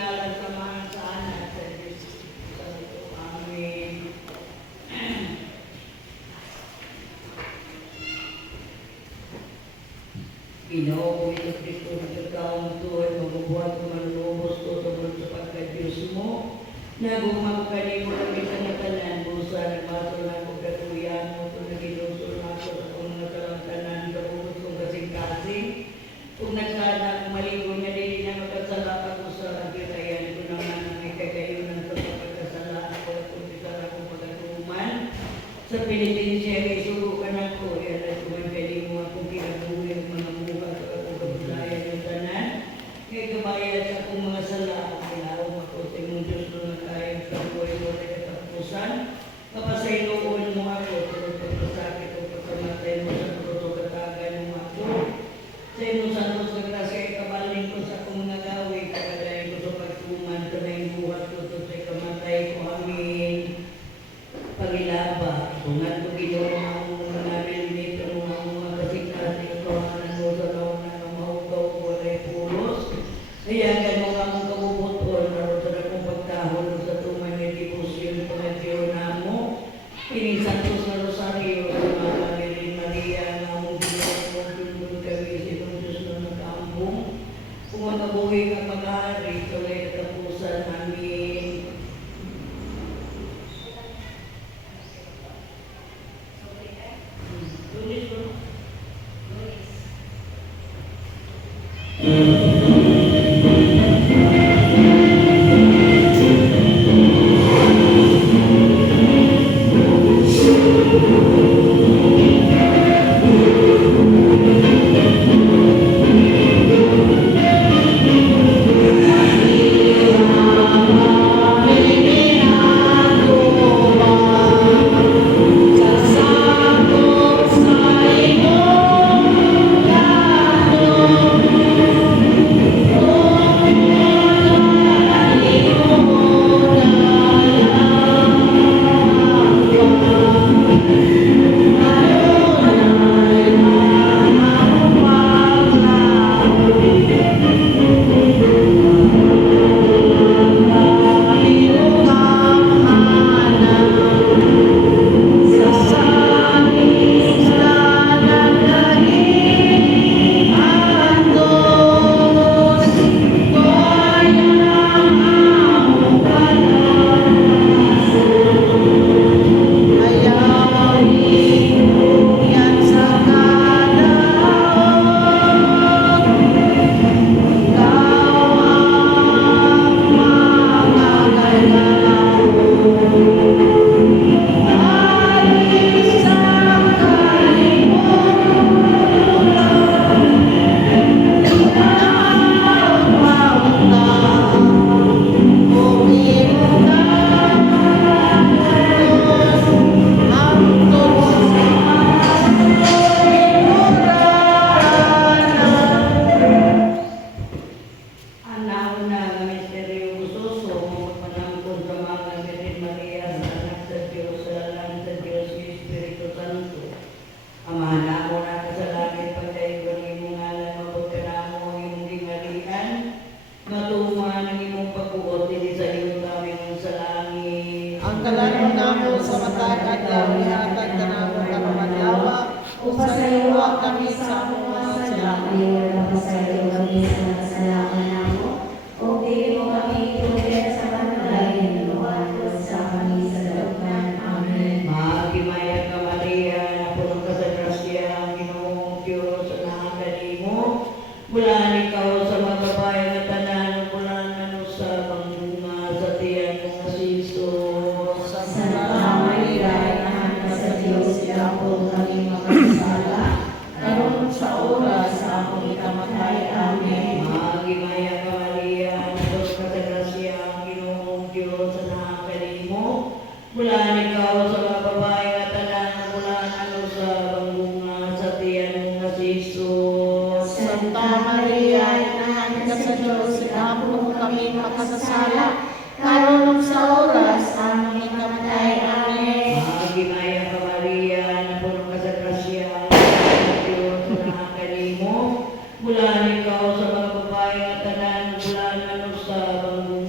ngalan samahan sa anak sa Diyos. Amen. Ginoo ko ito Kristo na kagawang tuwan, mabubuhat ko manlubos ko tungkol sa pagka-Diyos mo. Nagumang kanimo kami sa natanan, busa nagmaso na ko katuyan mo, kung naginusol na ko sa kong natalantanan, kabubot kong kasing-kasing. Kung nagsana, maligo niya din na magkasala ako sa agirayan ko naman ang may kagayunan sa pagkakasala ko at kung isara kong pagkatuman. Sa penitensya, may surukan ako, yan ay tumagkali mo akong kinabuhi ang mga buka sa akong kabulayan ng tanan. Kaya kabayan sa akong mga sala, kailangan ako sa imong Diyos na kayang sa buhay mo na katapusan. Kapasayloon mo ako, tulad pagkasakit o pagkamatay mo sa tulo katagan mo ako. Sa imong santos na grasya, ikabaling ko sa akong mga gawin, kapadayin ko sa pagtuman, kanay buhat ko to sa ikamatay ko. Amin. Pagilaba, tungan ko Ginoo ang mga limit, ang mga kasignasin ko, ang nanusalaw na mahugaw ko walay pulos. Kaya gano'n ka mong kabubuton, naroon sa akong pagkahulog sa tuman ng dibusyon, pangagyo na mo. Pinisantos na rosaryo, sa mga Virgin Maria, na mong Diyos mo, dundun kami, sinong Diyos na nakaambong. Kung magabuhi ka pag-aari, tuloy katapusan namin. Mula ikaw sa mga babae at tanan, mula na sa banggo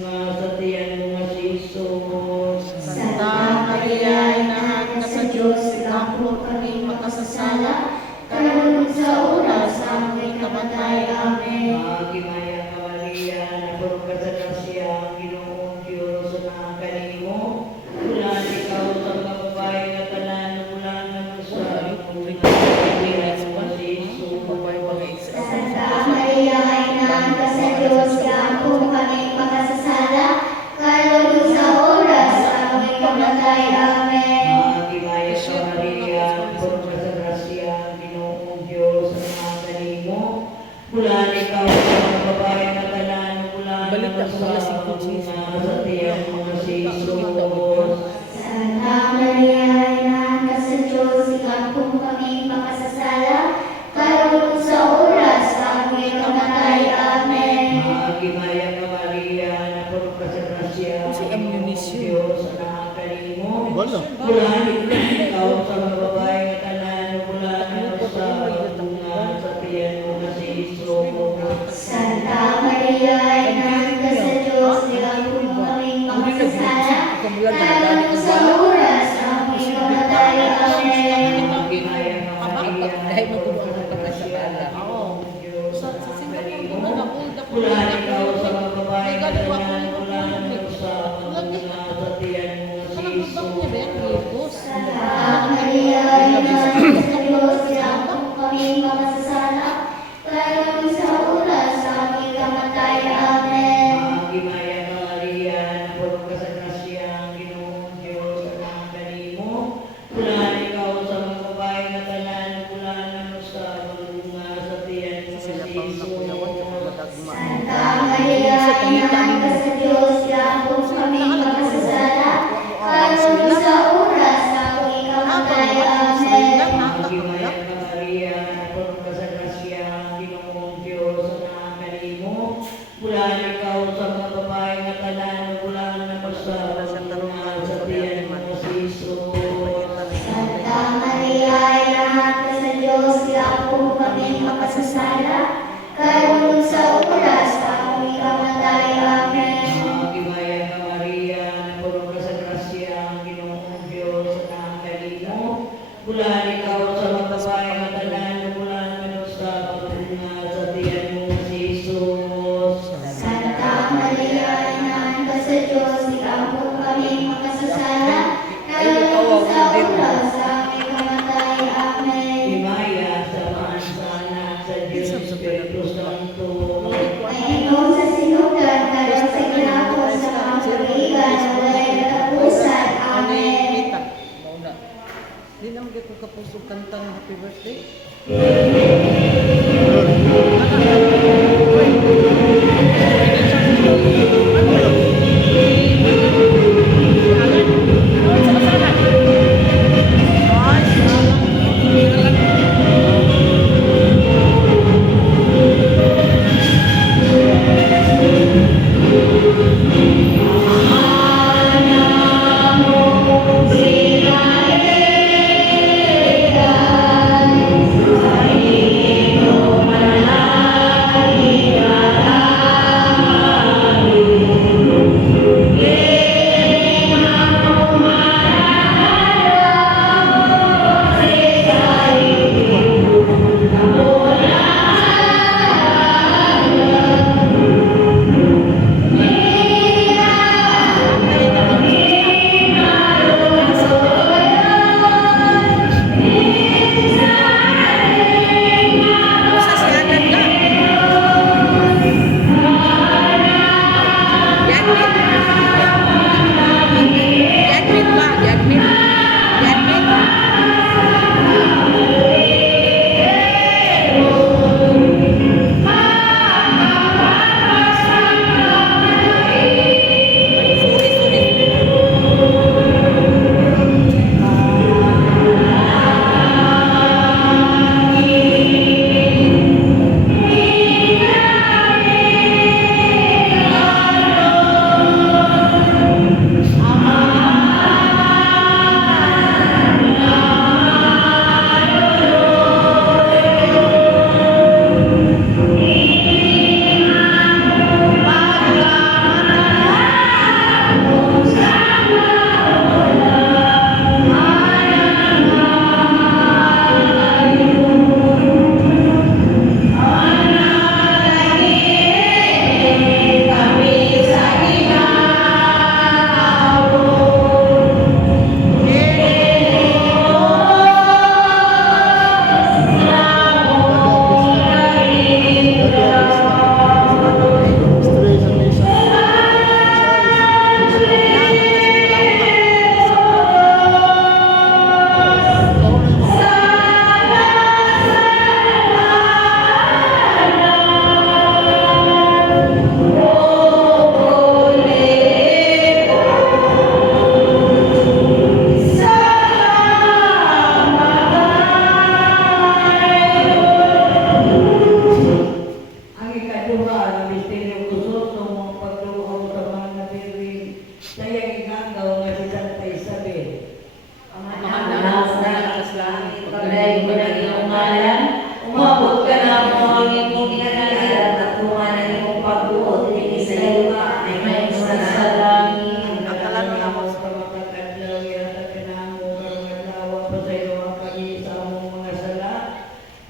Oo. Sa Singapore ko na na-hold ako. Ulan ikaw sa mga babae May na ganun ako tanan, yung ulan pag-ulit. sa Ulan eh. mga sa tiyan mo si Parang lubang niya ba yan? Jesus. Lubos. Maria, ina sa Diyos, yakong kami makasasala, kayo sa oras sa aming kamatay. Amen. Magimaya ka Maria, napulong ka sa grasya, ang Ginoong Diyos ang kanimo. Ulan ikaw sa mga babae na tanan, ulan sa mga sa tiyan mo si Jesus. Santa Maria, ina sa Diyos, yakong kami makasasala, kayo sa oras sa aming kamatay. Amen. Magimaya ka Maria, napulong ka sa grasya, ang Ginoong Diyos ang kanimo. Ulan ikaw sa mga babae na tanan, ulan sa mga sa tiyan mo si Jesus. Santa Maria, ina sa Diyos, yakong kami makasasala, kayo sa oras sa aming kamatay. Amen. Magimaya ka Maria, napulong ka sa grasya, ang Ginoong Diyos ang kanimo. Ulan ikaw sa mga babae na tanan, ulan sa mga sa tiyan mo si Jesus. Santa Maria, ina sa Diyos, yakong kami makasasala, kayo sa oras sa aming kamatay. Amen. Himaya sa maansana sa Diyos Espiritu Santo. Ngayon sa sinugan, karon sa ginako sa mga pag-iigan, walay katapusan. Amen. Di naman ko kapusog kantang happy birthday. Sila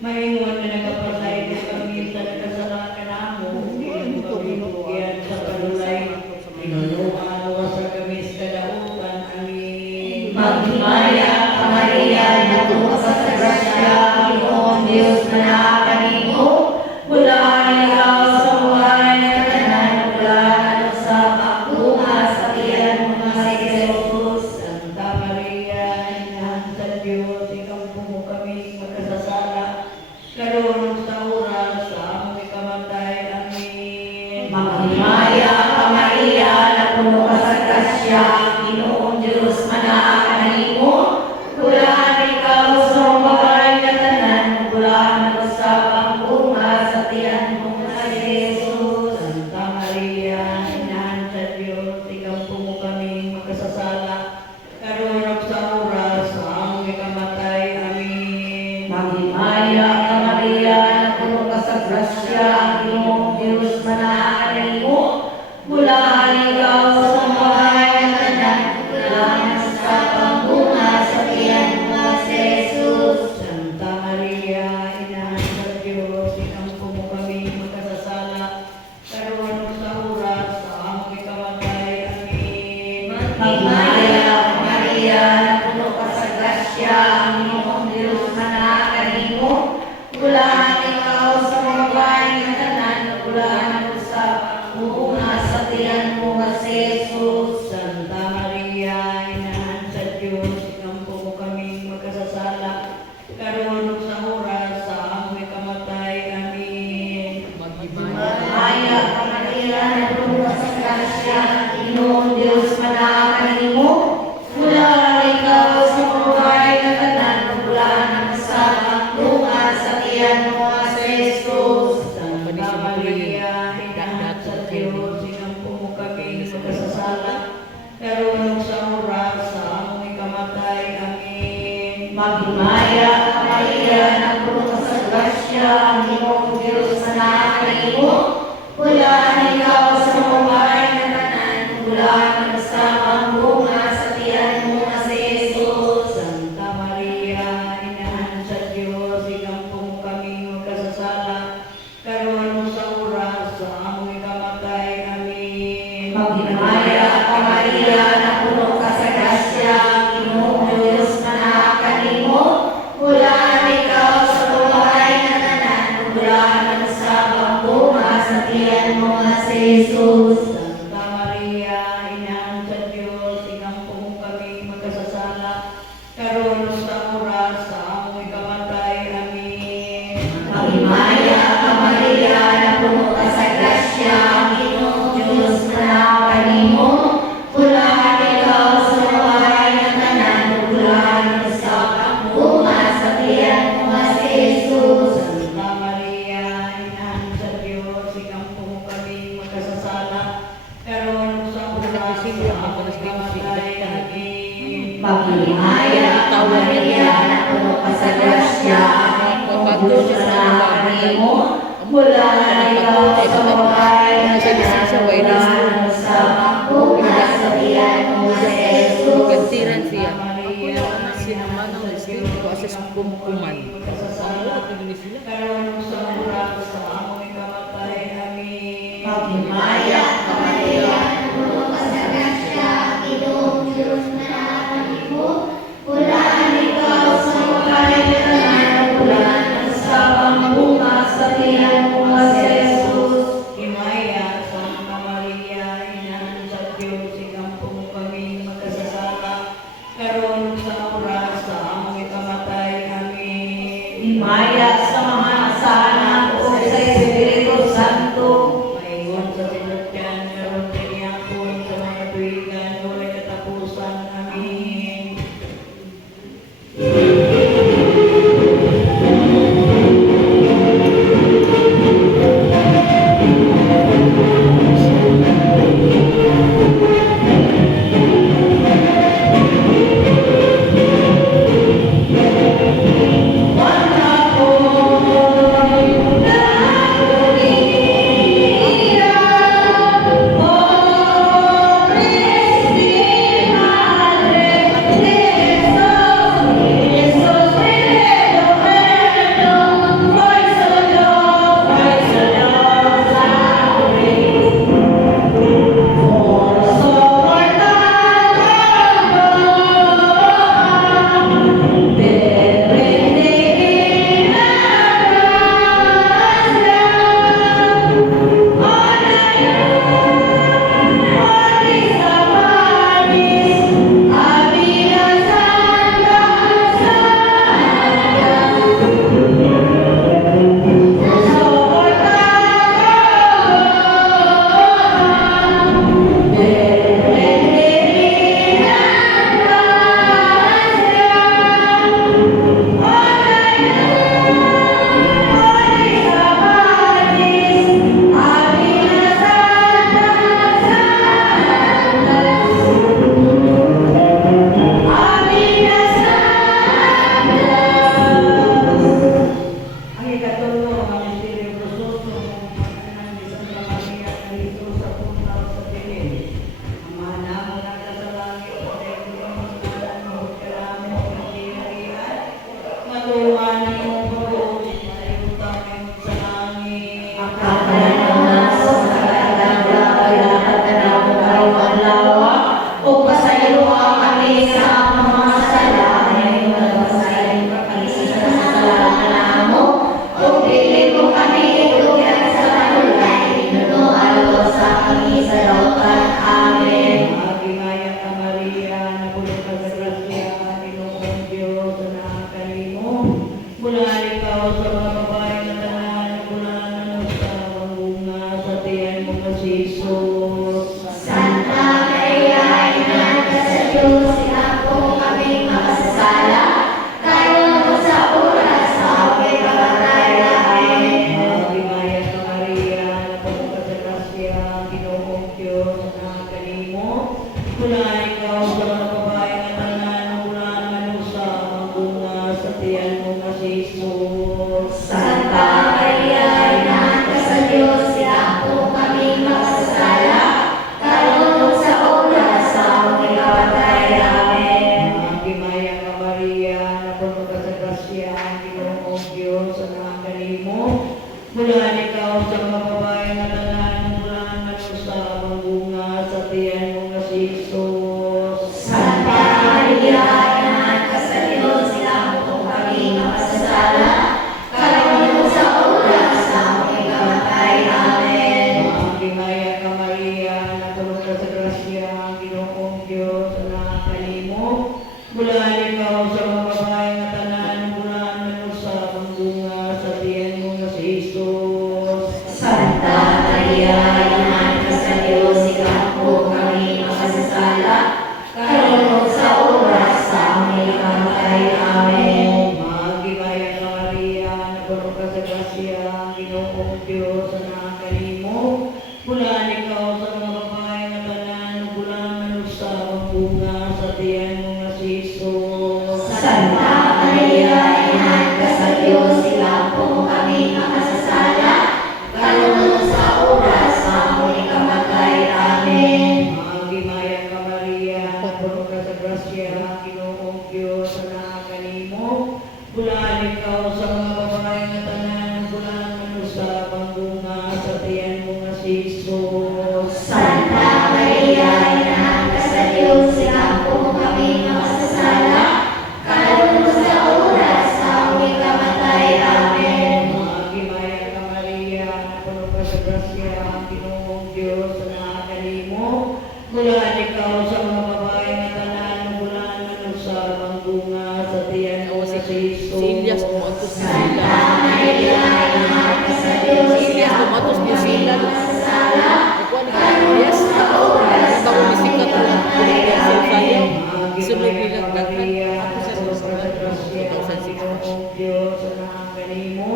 Maingon na nagapasay din kami sa nagkasalakan namo, hindi mo kami bugyan sa palulay, inunuan sa kami sa kadautan, amin. Maghimaya ka Maria, napuno ka sa grasya, Panginoon Diyos manakanimo, mula ikaw sa buhay na tanan, mula sa pagpunga sa tiyan mo nga si Jesus. Santa Maria, Inahan sa Diyos, ikaw po kami magkasasala, karon sa oras sa among ikamatay, amin. Maghimaya ka Maria, napuno ka sa grasya, Panginoon Diyos manakanimo, mula ikaw sa buhay na tanan, mula sa pagpunga sa tiyan mo nga si Jesus. Santa Maria, Inahan sa Diyos, ikaw po kami magkasasala, karon ug sa oras sa among ikamatay, amin. Maghimaya ka Maria, napuno ka sa grasya, Panginoong Diyos manakanimo, mula ikaw sa buhay na tanan, mula sa pagpunga sa tiyan mo nga si Jesus. Santa Maria, Inahan sa Diyos, ikaw po kami magkasasala, karon ug sa oras sa among ikamatay, amin. Maghimaya ka Maria, napuno ka sa grasya, Panginoong Diyos manakanimo, mula ikaw sa buhay na tanan, mula sa pagpunga sa tiyan mo nga si Jesus. Santa Maria, Inahan sa Diyos, ikaw po kami magkasasala, karon ug sa oras sa among ikamatay, amin. Maghimaya ka Maria, napuno ka sa grasya, Panginoong Diyos manakanimo, mula ikaw sa buhay na tanan, mula sa pagpunga sa tiyan mo nga si Jesus. Santa Maria, Inahan sa Diyos, ikaw po kami magkasasala, karon ug sa oras sa among ikamatay, amin. Maghimaya ka Maria, napuno ka sa grasya, Panginoong Diyos manakanimo, mula ikaw sa buhay na tanan, mula sa pagpunga sa tiyan mo nga si Jesus. Santa Maria, Inahan sa Diyos, ikaw po kami magkasasala, karon ug sa oras sa among ikamatay, amin. Maghimaya ka Maria, napuno ka sa grasya, Panginoong Diyos manakanimo, mula ikaw sa buhay na tanan, mula sa pagpunga sa tiyan mo nga si Jesus. Santa Maria, Inahan sa Diyos, ikaw po kami magkasasala, karon ug sa oras sa among ikamatay, amin. Maghimaya ka Maria, napuno ka sa grasya, Panginoong Diyos manakanimo, mula ikaw sa buhay na tanan, mula sa pagpunga sa tiyan mo nga si Jesus. Santa Maria, Inahan sa Diyos, ikaw po kami magkasasala, karon ug sa oras sa among ikamatay, amin. Maghimaya ka Maria, napuno ka sa grasya, Panginoong Diyos manakanimo, mula ikaw sa buhay na tanan, sa pagpunga sa tiyan mo nga si Jesus. Gantiran siya. Santa Maria, Sinaman ang lisin ko asas kumkuman. magkasasala, karon ug sa oras sa among ikamatay, amin. Maghimaya ka Maria, napuno ka sa grasya, Panginoong Diyos manakanimo, mula ikaw sa buhay na tanan, mula sa pagpunga sa tiyan mo nga si Jesus. Himaya, Santa Maria, Inahan sa Diyos, ikaw po kami magkasasala, karon ug sa oras sa among ikamatay, amin. Himaya sa mga asahan o sa Espiritu Santo, Maingon sa sinutyan, karon kaniapon sa mga tuigan, walay katapusan, amin. Wonderful Bulan ikaw sa mga babae nga tanan, bulan na sa bunga sa tiyan mo nga si Jesus. Santa Maria, Ina ka sa Diyos, ilampong kami makasasala, karon sa oras sa among ikamatay. Amen. Maghimaya ka Maria, natulog ka sa grasya, ang Ginoong Diyos na kanimo. Bulan ikaw sa mga babae nga tanan, bulan na sa bunga sa tiyan mo nga si Jesus. Santa Maria, Ina ka sa Diyos, ilampong kami makasasala, karon sa oras sa among ikamatay. Amen. Maghimaya ka Maria, natulog ka sa grasya, ang Ginoong Diyos na kanimo. Bulan ikaw sa mga babae nga tanan, bulan na sa bunga sa tiyan mo nga si Jesus. Santa Maria, Ina ka sa Diyos, ilampong kami makasasala, karon sa oras sa among ikamatay. Amen. Maghimaya ka Maria, natulog ka sa grasya, ang Ginoong Diyos na kanimo. Bulan ikaw sa mga babae nga tanan, bulan na sa bunga sa tiyan mo nga si Jesus. Santa Maria, Ina ka sa Diyos, ilampong kami makasasala, karon sa oras sa among ikamatay. Amen. Maghimaya ka Maria, natulog ka sa grasya, ang Ginoong Diyos na kanimo. Bulan ikaw sa mga babae nga tanan, bulan na sa bunga sa tiyan mo nga si Jesus. Si Elias tumatos ni Santa sila. Maria, Ina ka sa Diyos, Si Elias tumatos ni sila. makasasala, Ako ni Elias. sa oras sa Ako ni among sikat na ikamatay. Amen. Sunod bilang Maghimaya ka daghan. Maria, Ako sa natulog ka sa grasya, ang Ginoong Diyos na kanimo.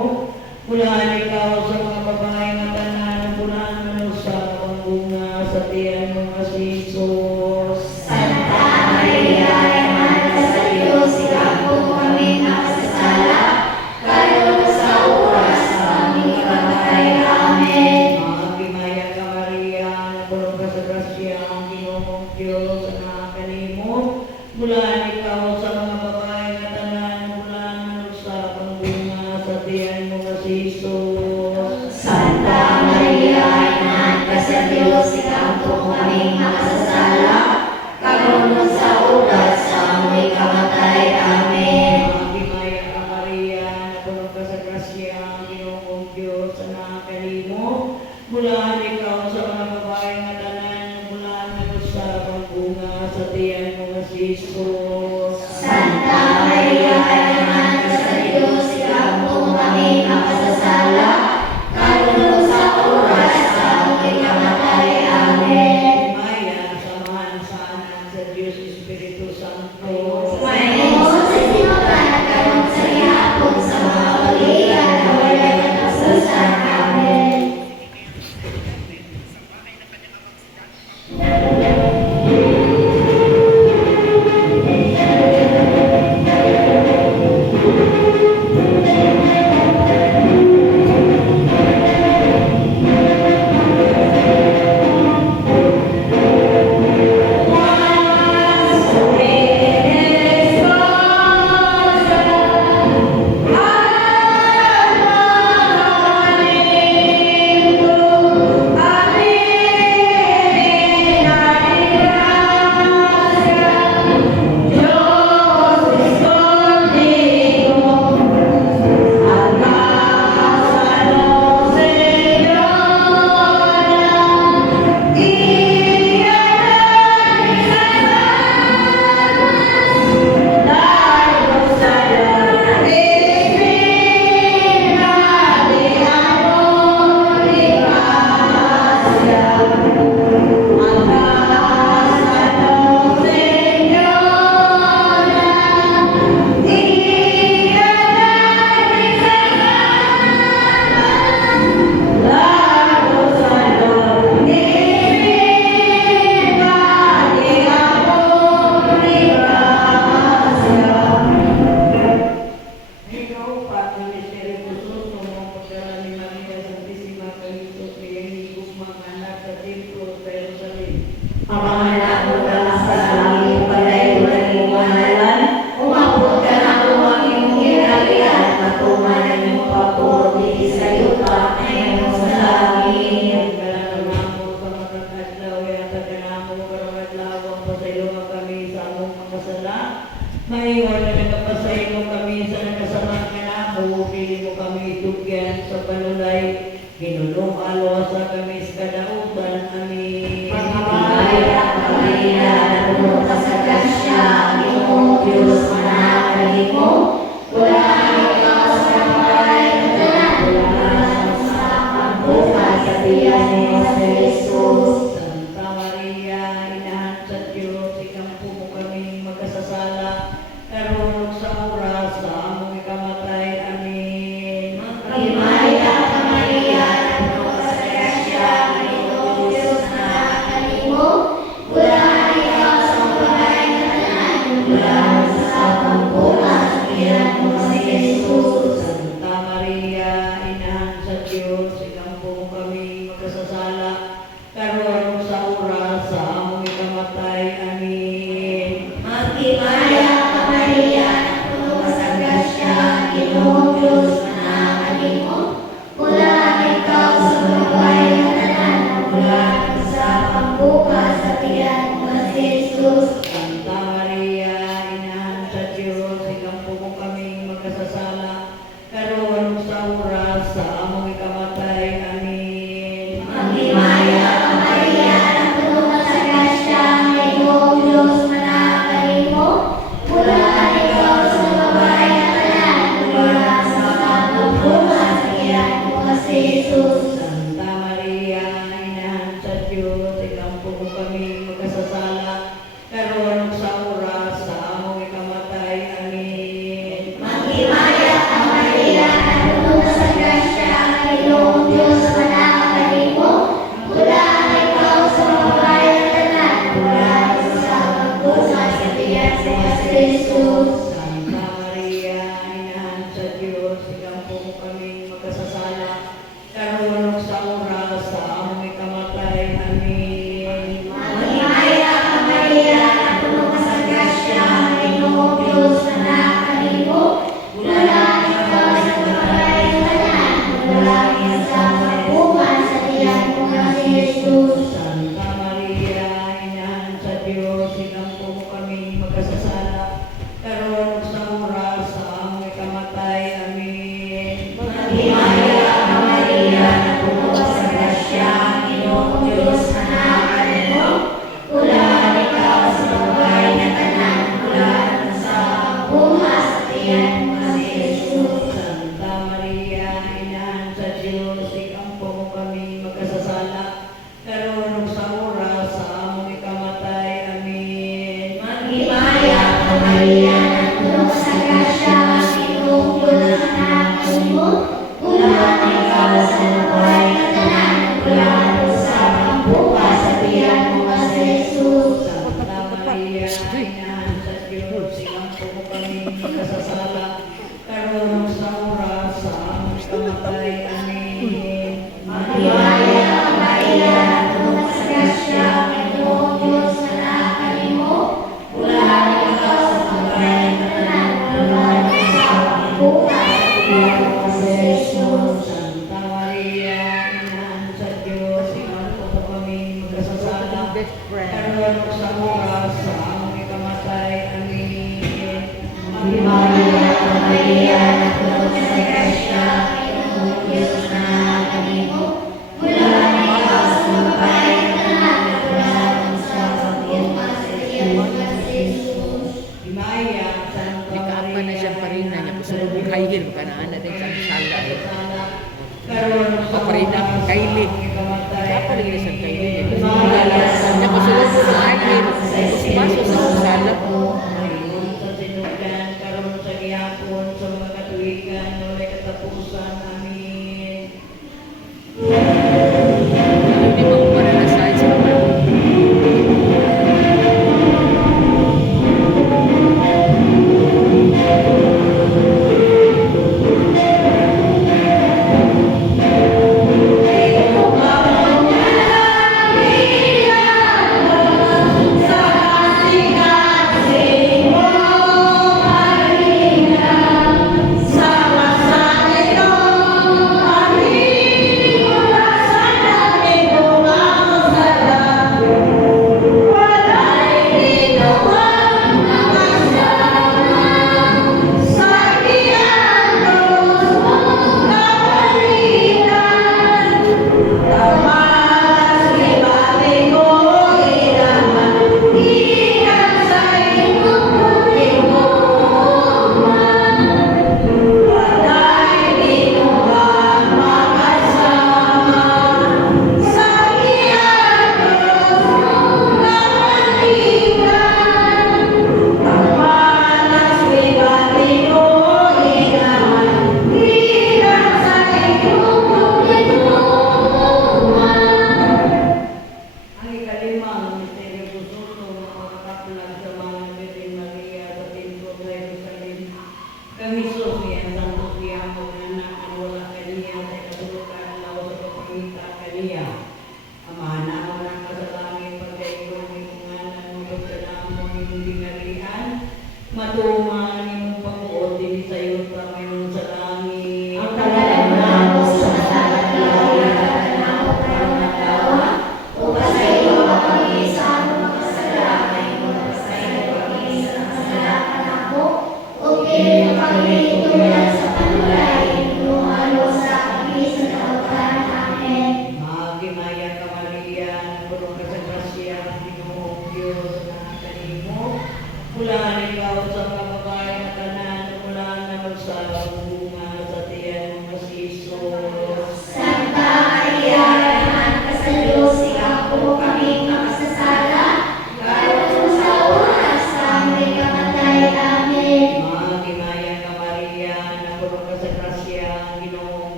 Bulan ikaw sa mga babae nga tanan, bulan na sa bunga sa tiyan mo nga si Jesus. Santa Maria, Ina ka sa Diyos, ilampong kami makasasala, karon sa oras sa aming ikamatay. Amen. Maghimaya ka Maria, natulog ka sa grasya, ang Ginoong Diyos na kanimo. Bulan ikaw sa mga babae nga tanan, bulan na sa bunga sa tiyan mo nga si Jesus. Santa Maria, Ina ka sa Diyos, ilampong kami makasasala, karon sa oras sa aming ikamatay. Amen. Maghimaya ka Maria, natulog ka sa grasya, ang Ginoong Diyos na kanimo. Bulan ikaw sa mga babae nga tanan, bulan na sa bunga sa tiyan mo nga si Jesus. Santa Maria, Ina ka sa Diyos, ilampong kami makasasala, karon sa oras sa aming ikamatay. Amen. Maya, samahan sa anak sa Diyos Espiritu Santo. Mayroon sa simbahan karon sa ihapon sa mga pag-iigan na wala nagkasusan. Amen. tugyan sa panulay, Ginulong alo sa kamis kadautan. Amin. Pagkabaya, Maria, puno ka sa grasya, Ginoong Diyos, manakaling mo, pulaan ikaw sa bahay ng tanan, pulaan sa pagbukas sa tiyan mo sa Jesus. Santa Maria, Inahan sa Diyos, ikampo mo kami magkasasala, karon ug sa oras sa among ikamatay. Amin. Pagkabaya, Maria, puno ka sa grasya, Ginoong Diyos, manakaling mo, pulaan ikaw sa bahay ng tanan, pulaan sa pagbukas sa tiyan mo sa Jesus. Santa Maria, Inahan sa Diyos, ikampo mo kami magkasasala, karon ug sa oras sa among ikamatay. Amin. Magtimaya ka, Maria, puno ka sa grasya, Ginoong Diyos, manakaling mo, pulaan ikaw sa babae ng tanan, pulaan sa pagbukas sa tiyan mo sa Jesus. Santa Maria, Inahan sa Diyos, ikampo mo kami magkasasala, karon ug sa oras sa among ikamatay. Amin. Magtimaya ka, Maria, puno ka sa grasya, Ginoong Diyos, manakaling mo, pulaan ikaw sa babae ng tanan, pulaan sa pagbukas sa tiyan mo sa Jesus. Santa Maria, Inahan sa Diyos, ikampo mo kami magkasasala, karon ug sa oras sa among ikamatay. Amin. Magtimaya ka, Maria, puno ka sa grasya, Ginoong Diyos, manakaling mo, pulaan ikaw sa babae ng tanan, pulaan sa pagbukas sa tiyan mo sa Jesus. Santa Maria, Inahan sa Diyos, ikampo mo kami magkasasala, karon ug sa oras sa among ikamatay. Amin. Magtimaya ka, Maria, puno ka sa grasya, Ginoong Diyos, manakaling mo, pulaan ikaw sa babae ng tanan, pulaan sa pagbukas sa tiyan mo sa Jesus. Santa Maria, Inahan sa Diyos, ikampo mo kami magkasasala, karon ug sa oras sa among ikamatay. Amin. Magtimaya ka, Maria, puno ka sa grasya, Ginoong Diyos, manakaling mo, pulaan ikaw sa babae ng tanan, pulaan sa pagbukas sa tiyan mo sa Jesus. Santa Maria, Inahan sa Diyos, ikampo mo kami magkasasala, karon ug sa oras sa among ikamatay. Amin. Magtimaya ka, Maria, puno ka sa grasya, Ginoong Diyos, manakaling mo, pulaan ikaw sa babae ng tanan, pulaan sa pagbukas sa tiyan mo sa Jesus. Santa Maria, Inahan sa Diyos, ikampo mo kami magkasasala, karon ug sa oras sa among ikamatay. Amin. Magtimaya ka, Maria, puno ka sa grasya, Ginoong Diyos, manakaling mo, pulaan ikaw sa babae ng tanan, pulaan sa pagbukas sa tiyan mo sa Jesus. Santa Maria, Inahan sa Diyos, ikampo mo kami magkasasala, Best friend. karon ug sa oras sa among ikamatay. Amin. Magtimaya ka, Maria, puno ka sa grasya, Ginoong Diyos, manakaling mo, pulaan ikaw sa babae ng tanan, pulaan sa pagbukas sa tiyan mo sa Jesus. Himaya, Santa Ikaapa na Maria, siyang parina niya. Pasalubong kaihir ka na. Ano din sa sala. karon ug sa Paparina, oras sa kaili. among ikamatay. Siapa lagi sa kaili niya. Himaya, Niya pasalubong sa kaihir. Tapos paso sa sala. Ngayon sa sinugdan, karon sa gihapon, sa mga katuigan, walay katapusan. Amin. Ano ni mga pananasay sa mga. Ikaw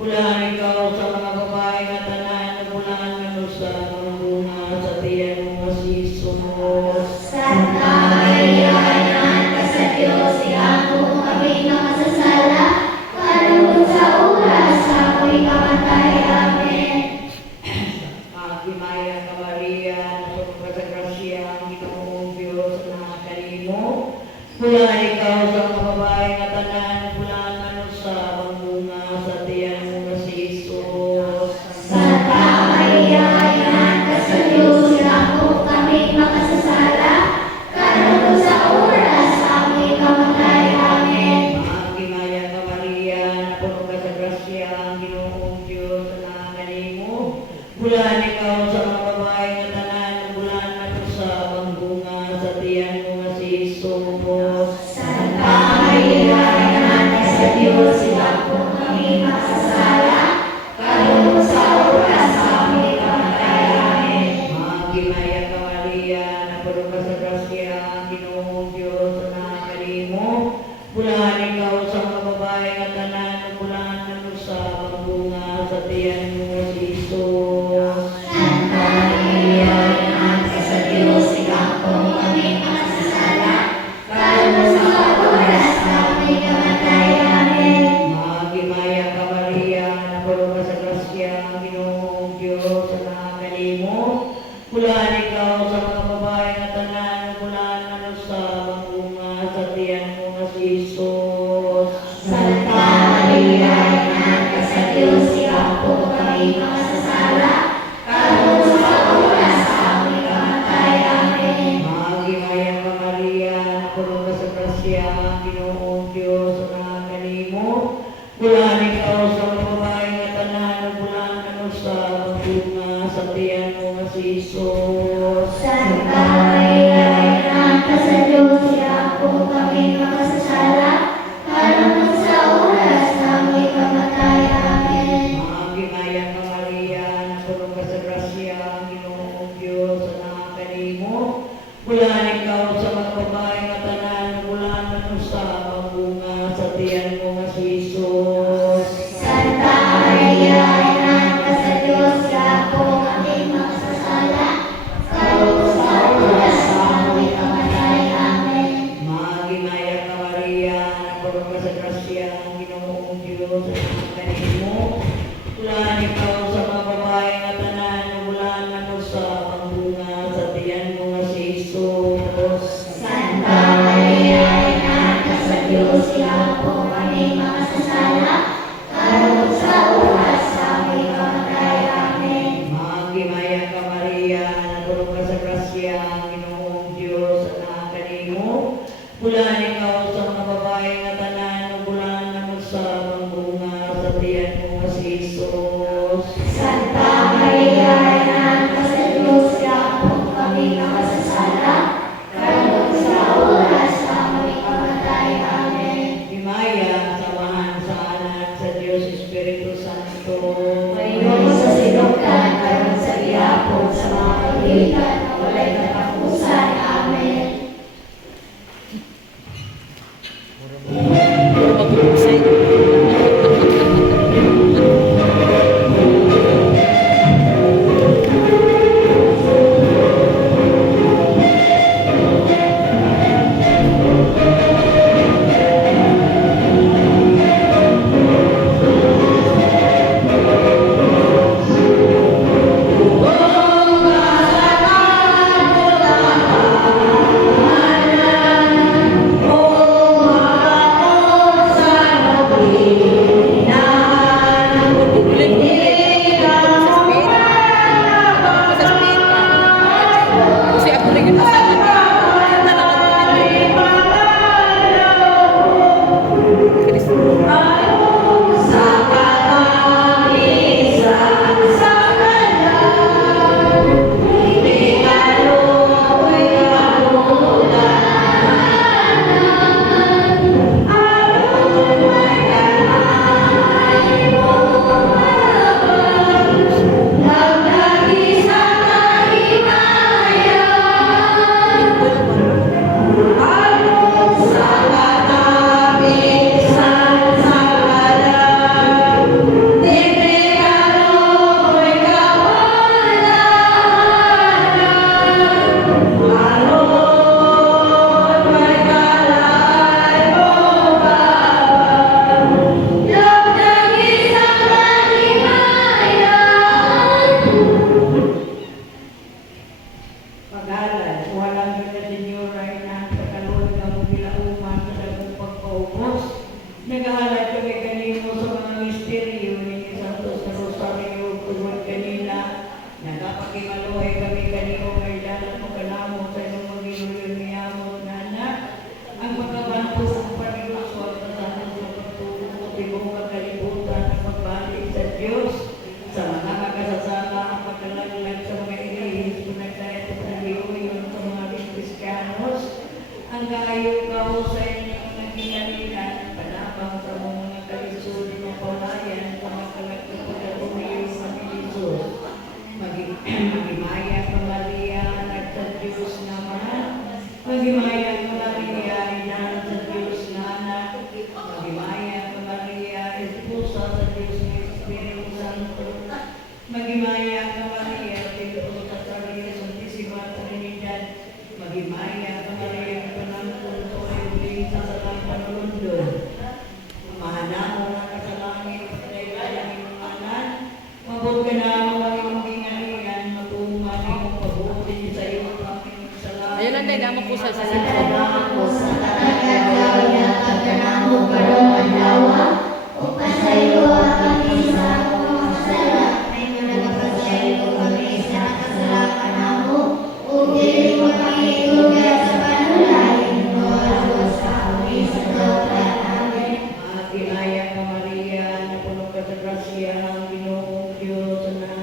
Pulaan ikaw sa mga babae na tanan, pulaan nga sa mga bunga sa tiyan mo nga si Jesus. Santa Maria, Ina ka sa Diyos, iampo kami makasasala, karon sa oras sa ako'y kamatay. Amen. Magimaya ka Maria, napuno ka sa grasya, ang Ginoong Diyos na kanimo. Pulaan ikaw sa mga babae na tanan, pulaan nga sa mga bunga sa tiyan mo nga si Jesus. Santa Maria, Ina ka sa Diyos, iampo kami makasasala, karon sa oras sa ako'y kamatay. Amen. Magimaya ka Maria, napuno ka sa grasya, ang Ginoong Diyos na kanimo. Pulaan ikaw sa mga babae na tanan, pulaan nga sa mga bunga sa tiyan mo nga si Jesus. Santa Maria, Ina ka sa Diyos, iampo kami makasasala, karon sa oras sa ako'y kamatay. Amen. Magimaya ka Maria, napuno ka sa grasya, ang Ginoong Diyos na kanimo. Pulaan ikaw sa mga babae na tanan, pulaan nga sa mga bunga sa tiyan mo nga si Jesus. Santa Maria, Ina ka sa Diyos, iampo kami makasasala, karon sa oras sa ako'y kamatay. Amen. Magimaya ka Maria, napuno ka sa grasya, ang Ginoong Diyos na kanimo. Pulaan ikaw sa mga babae na tanan, pulaan nga sa mga bunga sa tiyan mo nga si Jesus. Santa Maria, Ina ka sa Diyos, iampo kami makasasala, karon sa oras sa ako'y kamatay. Amen. Magimaya ka Maria, napuno ka sa grasya, ang Ginoong Diyos na kanimo. Pulaan ikaw sa mga babae na tanan, pulaan nga sa mga bunga sa tiyan mo nga si Jesus. Santa Maria, Ina ka sa Diyos, iampo kami makasasala, karon sa oras sa ako'y kamatay. Amen. Magimaya ka Maria, napuno ka sa grasya, ang Ginoong Diyos na kanimo. Pulaan ikaw sa mga babae na tanan, pulaan nga sa mga bunga sa tiyan mo nga si Jesus. Santa Maria, Ina ka sa Diyos, iampo kami makasasala, karon sa oras sa ako'y kamatay. Amen. Magimaya ka Maria, napuno ka sa grasya, ang Ginoong Diyos na kanimo. Pulaan ikaw sa mga babae na tanan, pulaan nga sa mga bunga sa tiyan mo nga si Jesus. Santa Maria, Ina ka sa Diyos, iampo kami makasasala, karon sa oras sa ako'y kamatay. Amen. Magimaya ka Maria, napuno ka sa grasya, ang Ginoong Diyos na kanimo. Pulaan ikaw sa mga babae na tanan, pulaan nga sa mga bunga sa tiyan mo nga si Jesus. Santa Maria, Ina ka sa Diyos, iampo kami makasasala, karon sa oras sa ako'y kamatay. Amen. Himaya, samahan sa anak sa Diyos Espiritu Santo. Mayroon sa sinugdan, karon sa gihapon, sa mga kaibigan na walay katapusan. Amen. Puro mag-uusay. ka na ang imong ginganian, matuman imong pabuti sa iyo aming salamat. Ayun lang tayo, damo po sa sasito. Ako sa katagagaw na pagkanamo karong adlaw, o pasayo kami sa akong mga sala, ay managapasayo kami sa kasalakan namo, ug dili mo kami itugad sa panulain, o agos sa kami sa dautan. Amen. Kinaya ka Maria, na puno ka sa grasya, ang Ginoong Diyos na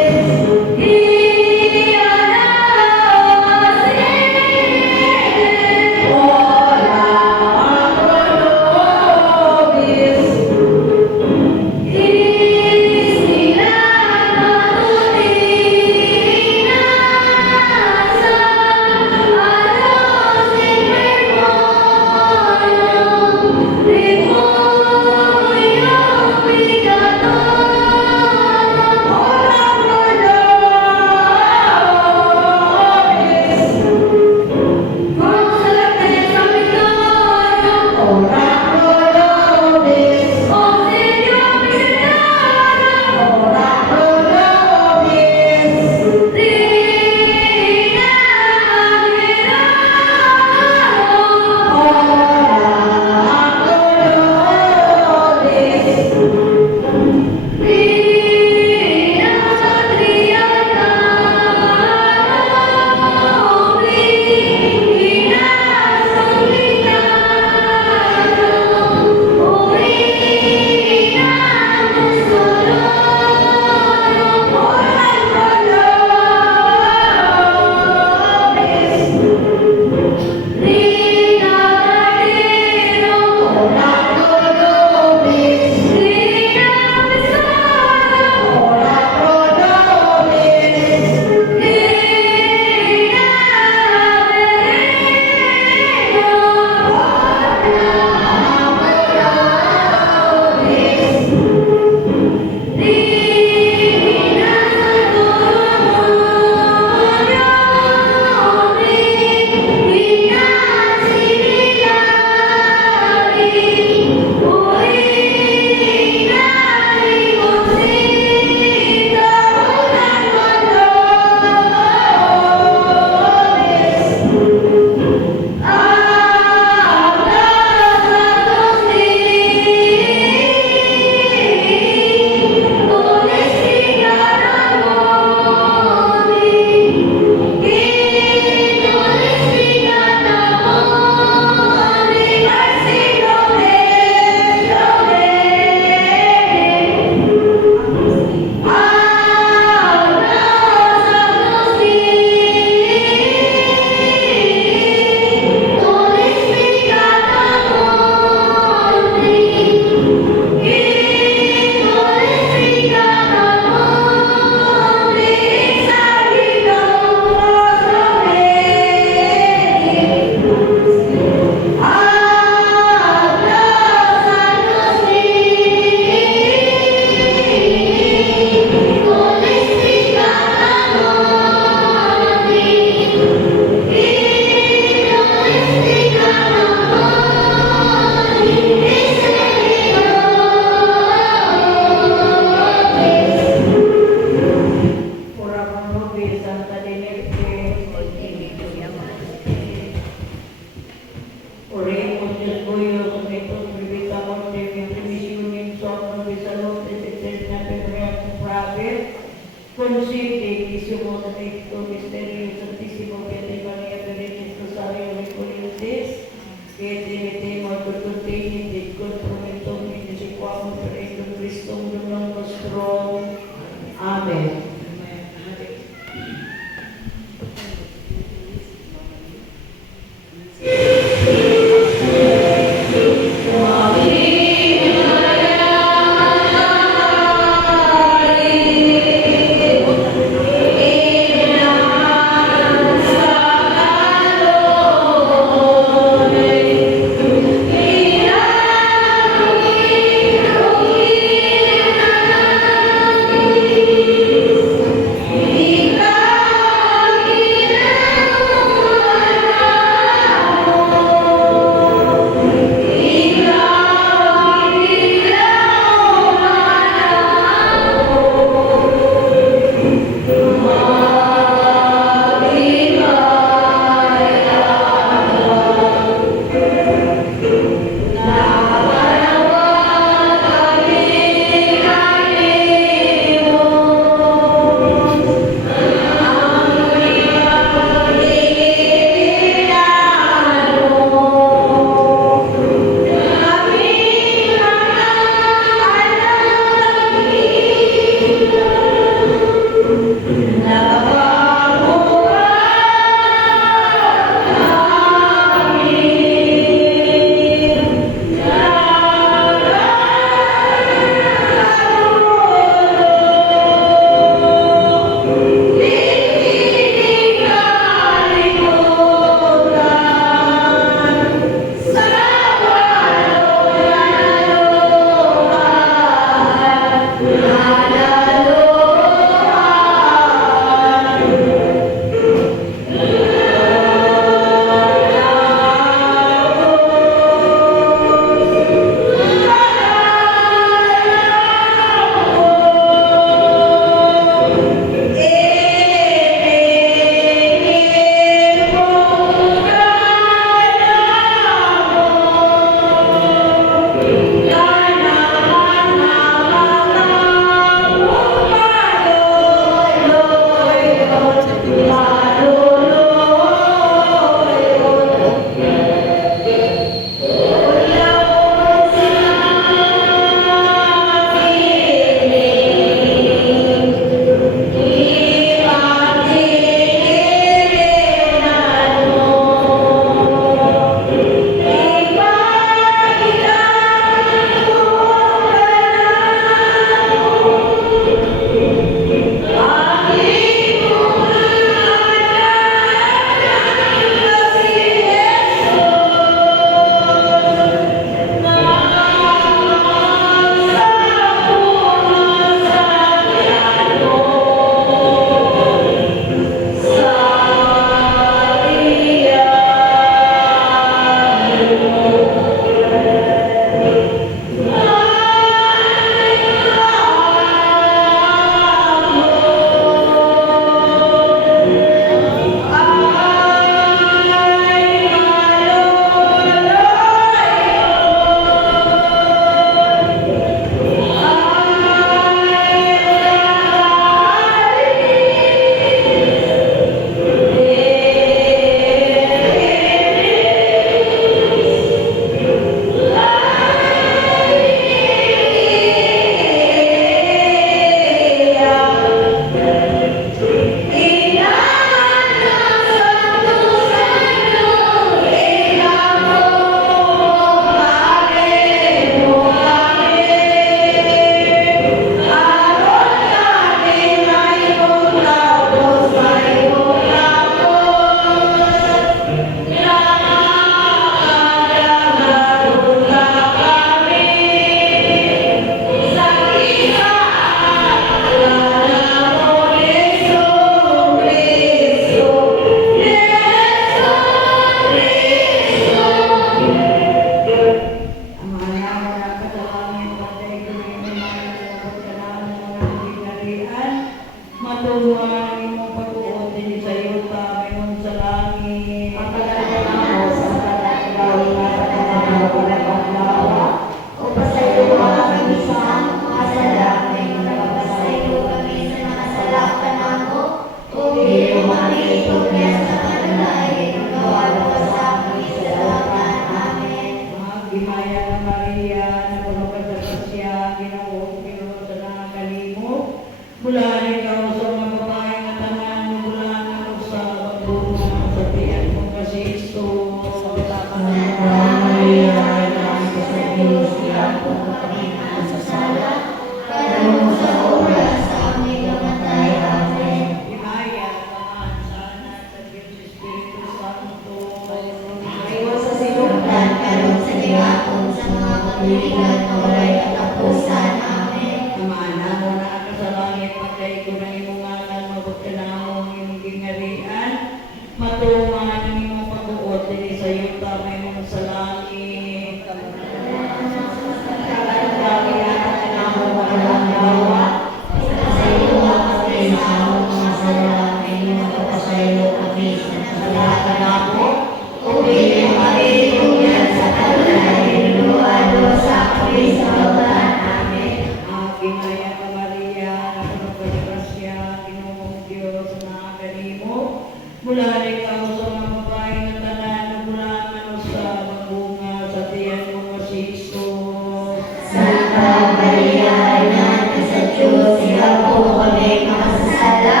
Mula ikaw sa mga babae na tanan na mula sa magbunga sa tiyan mo nga si Jesus. Santa Maria, Ina sa Diyos, siya po kami makasasala,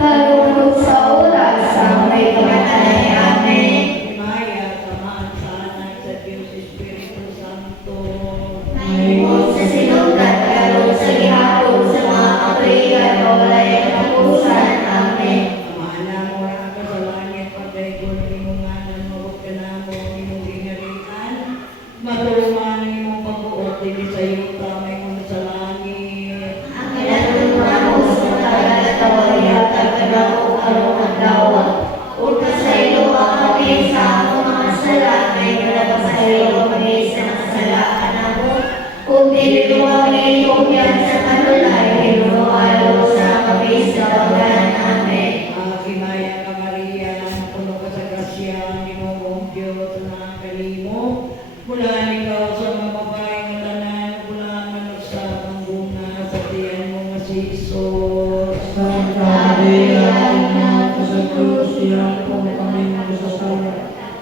kalulog sa oras sa may kamatay. Amen. Maya, samahan sa anak sa Diyos Espiritu Santo. Mayroon sa sinugdan, kalulog sa gihapon, sa mga kapriyan, walay katapusan. Amen. Amana mo na ka sa langit, pagdaikon imong ngalan, mabot ka na mo, imong ginarian. Matulungan imong pagbuot, hindi sa iyo, tamay mo sa langit. Ang kinatulungan mo sa tagalatawa, yatag ka na o karong adlaw. Ulpasaylo ang kami sa akong mga sala, may nalapasaylo kami sa nakasalakan ako. Kung diniluwang iluyan sa kanulay, hinualo sa kami sa bagan. Amen. Kinaya ka Maria, puno ka sa grasya, Ginoong Diyos na kalimo. Mula ikaw sa mga babae ng tanan, mula sa pangbunga sa tiyan mo nga si Jesus. Santa Maria, Ina sa Diyos, siya po kami makasasala,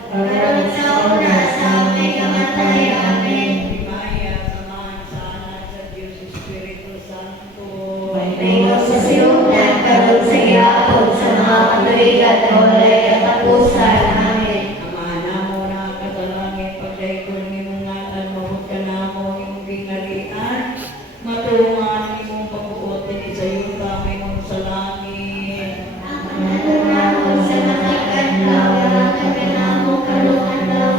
Karon sa oras sa may kamatay. Amen. Kinaya, samahan sa anak sa Diyos Espiritu Santo. Mayroon sa sinugdan, karon sa gihapon, sa mga katuligan, walay katapusan. Amen. Amana mo na ka sa langit, pagdaikon imong ngalan, mabot ka na mo imong ginarian. Matulungan imong pagbuot, hindi sa iyo, tamay mo sa langit. Nanunamon sa nakikadlaw, yatag ka na mo karong adlaw.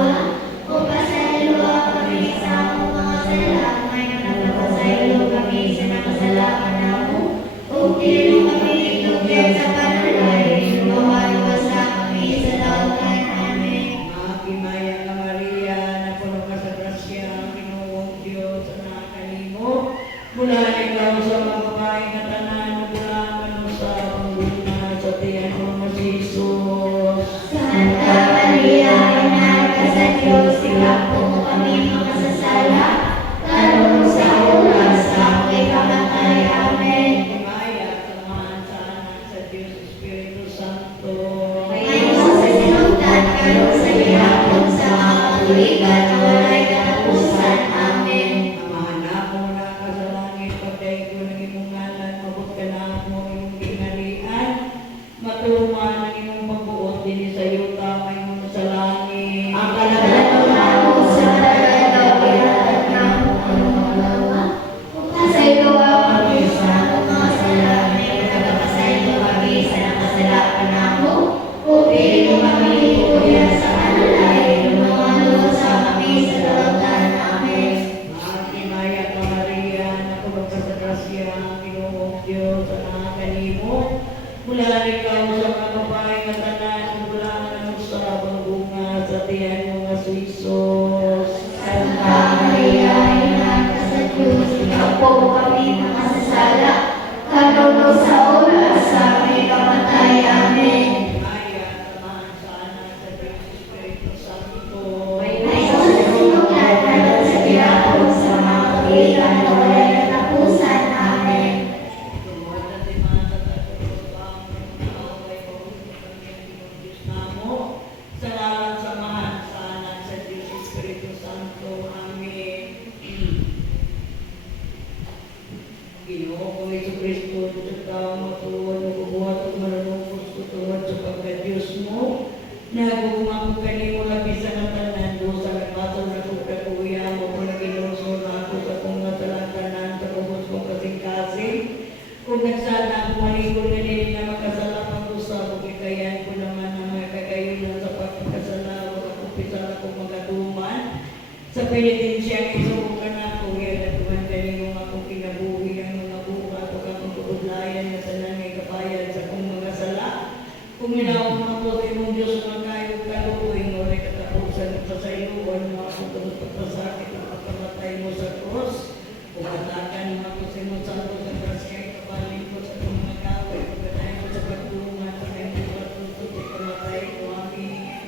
Upasaylo kami sa akong mga sala, may nalapasaylo kami sa nakasalakan ako. Kung dilo kami itugyan sa kanulay, hinuhalo sa kami sa daogan. Amen. Kinaya ka Maria, na puno ka sa grasya, Ginoong Diyos na kalimo. Mula ikaw sa mga babae na tanan, mula sa pangbunga sa tiyan mo nga si Jesus. Santa Maria, Ina sa Diyos, sila po kami makasasala, karon sa oras sa may kamatay. Amen. Kinaya, samahan sa anak sa Diyos Espiritu Santo. Mayroon sa sinugdan, karon sa gihapon, sa mga katuligan, walay katapusan. Amen. Amana mo na ka sa langit, pagdaikon ng imong ngalan, mabot ka na mo imong ginarian. Matulungan ang imong pagbuot, din sa iyo, tamay mo sa langit. Ang kalagatan mo sa tagalog, ihatag na mo ang mga lawa. Upasaylo kami sa akong mga sala, may nagpapasaylo kami sa nakasalakan ako. Upili mo kami ituyan sa kanulay, hinuhalo sa kami sa daogan. Amen. Kinaya ka Maria, na puno ka sa grasya, Ginoong Diyos na kalimo. Mula ikaw sa mga babae na tanan, mula sa pangbunga sa tiyan mo nga si Jesus. Santa Maria, Ina sa Diyos, sila po kami makasasala, karon sa oras sa may kamatay. Amen. Kinaya, samahan sa anak sa Diyos Espiritu Santo. Mayroon sa sinugdan, karon sa gihapon, sa mga katuligan, walay katapusan. Amen. Tungod na di mga tatagos ang away ko, ang Diyos namo. Sa ngalan samahan sa anak sa Diyos Espiritu Santo. Amen. Ginoo ko Jesucristo, sa tao matuwa, nagbubuhat at marunong gusto tuwad sa pagka-Diyos mo. Naguguma ko kanimo labis sa natanan, do sa nagmasal na kagkuya mo, kung naginusol ako sa kong natalatanan, sa kubos kong kasing-kasing. Kung nagsana ako maligod na nila na makasala pag-usap, kung ikayan ko naman ang mga kagayunan sa pagkakasala, wag ako pisala kong magaduman. Sa penitensya, isubok ka na ako, yan at tuwan kanino akong kinabuhi, ang mga buka, o akong kubudlayan na tanan may kapayan sa kong mga sala. Kung minaw mo po sa imong Diyos ng kayo kaluoy, ngunit katapusan sa sayuan mo akong tungkol pagpasakit at pagkamatay mo sa cross. Kung atakan mo ako sa imong santo sa grasya, ikapaling ko sa itong mga kaway, pagkatay ko sa pagtungan, sa kanyang pagtutot, ikamatay ko. Amen.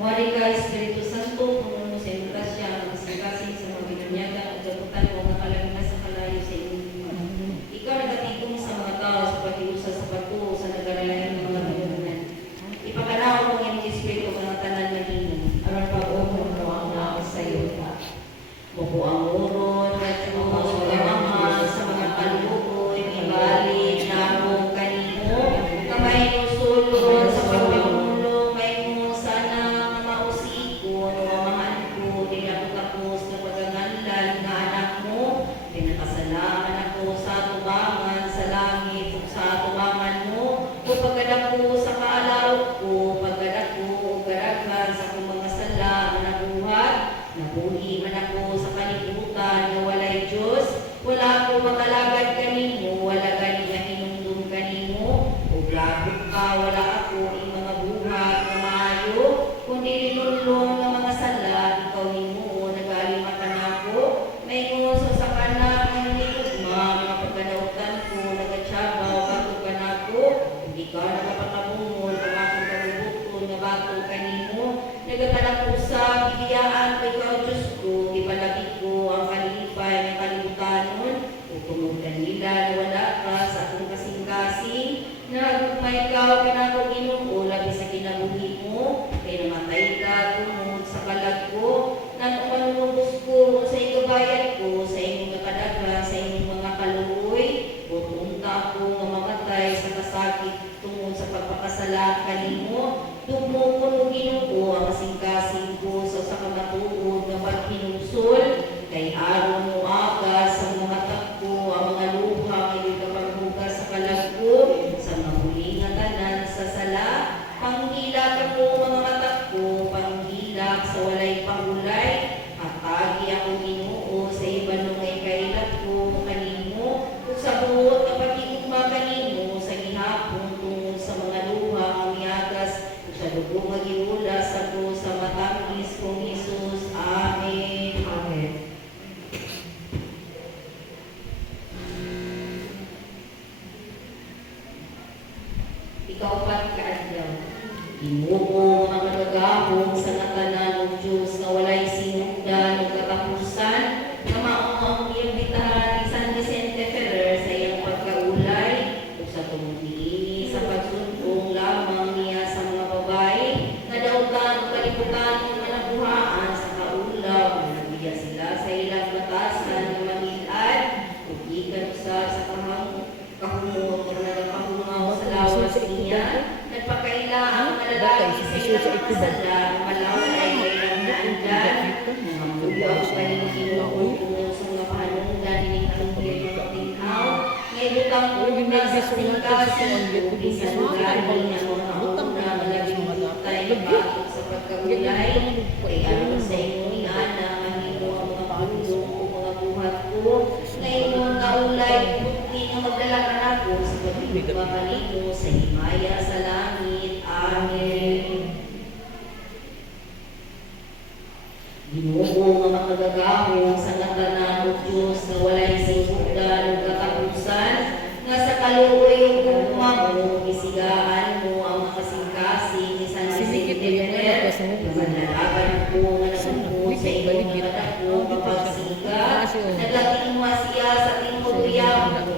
Mari ka Espiritu Santo, puno mo sa iyong grasya, magsikat Nabuhi man ako sa kalibutan nga walay Diyos, wala ko makalagad kanimo, wala gani nga hinumdum kanimo, ug labot ka, wala ako ing mga buhat nga maayo, kundi linulong nga mga sala, ikaw nimo nagalimatan ako, may nguso sa kanak nga hinigugma, mga pagkanautan ko, nagatsabaw, bato ka na ako, hindi ka nakapakabungol, ang akong kabubuton nga bato kanimo, nagkakalapusa, bigiyaan kay ikaw Diyos ko, ipalagid ko ang kalipay ng kalibutanon, utungod kanila na wala ka sa akong kasing-kasing, nagugmay ikaw kanako Ginoo, labi sa kinabuhi mo, kay namatay ka tungod sa kalag ko, nang umanubos ko sa igabayad ko, sa inyong nakadaga, sa inyong mga kaluoy, utunta ako nga mamatay sa kasakit tungod sa pagpakasala kanimo, dumo ko no Ginoo ang kasing-kasing ko sa kamatuod nga paghinusol, kay aron mo agas sa mga takko, ang mga luha ngayon kapaghugas sa kalag ko, sa mahuli nga tanan sa sala, panghilak ako mga mata ko, panghilak sa walay pangulay, atagi ako Ginoo sa ibanungay kailat ko kanimo, ug sa buot nga pagigugma kanimo sa gihapon tungod sa mga luha nga miagas, ug sa dugo nga giulas ako sa matangis kong Hesus. Amen. Amen. Ikaw pat kaadlaw. Ginoo nga magagahong sa katanan ng Diyos nga walay sinugdan ug katapusan, nga mao ang iimbitahan ni San Vicente Ferrer sa iyang pagkaulay ug sa tungod niini sa pagsuntong lamang niya sa mga babae nga dautan ug kalibutan nga nabuhaan sa kaulaw nga nabigyan sila sa ilang batasan nga mamilad ug gikan sa kahumot nga nagapahungaw sa lawas niya, nagpakaila ang malalaki sa ilang kasala, malaway ay ilang naandan, mga muyo ang kaning Ginoo tungod sa mga pahanungdan ni Angel ng Tinaw, ngayon utang una sa kasing-kasing, bisan lugar niya mga una malabing hutay na batok sa pagkaulay, kay ano sa inyong inana, mahimo ang mga pulong o mga buhat ko, ngayon nga ulay, nga magdala ka na po sa pagigugma kanimo sa himaya sa langit. Amen. Ginoo nga makagagahong sa ngatanan o Diyos nga walay singkudan o katapusan, nga sa kaluoy o gugma mo, isigaan mo ang mga kasing-kasing ni San Vicente Ferrer, nga manlalaban ko nga nagungkod sa iyong nga kadako kapagsiga, naglating mo siya sa tingkuluyan,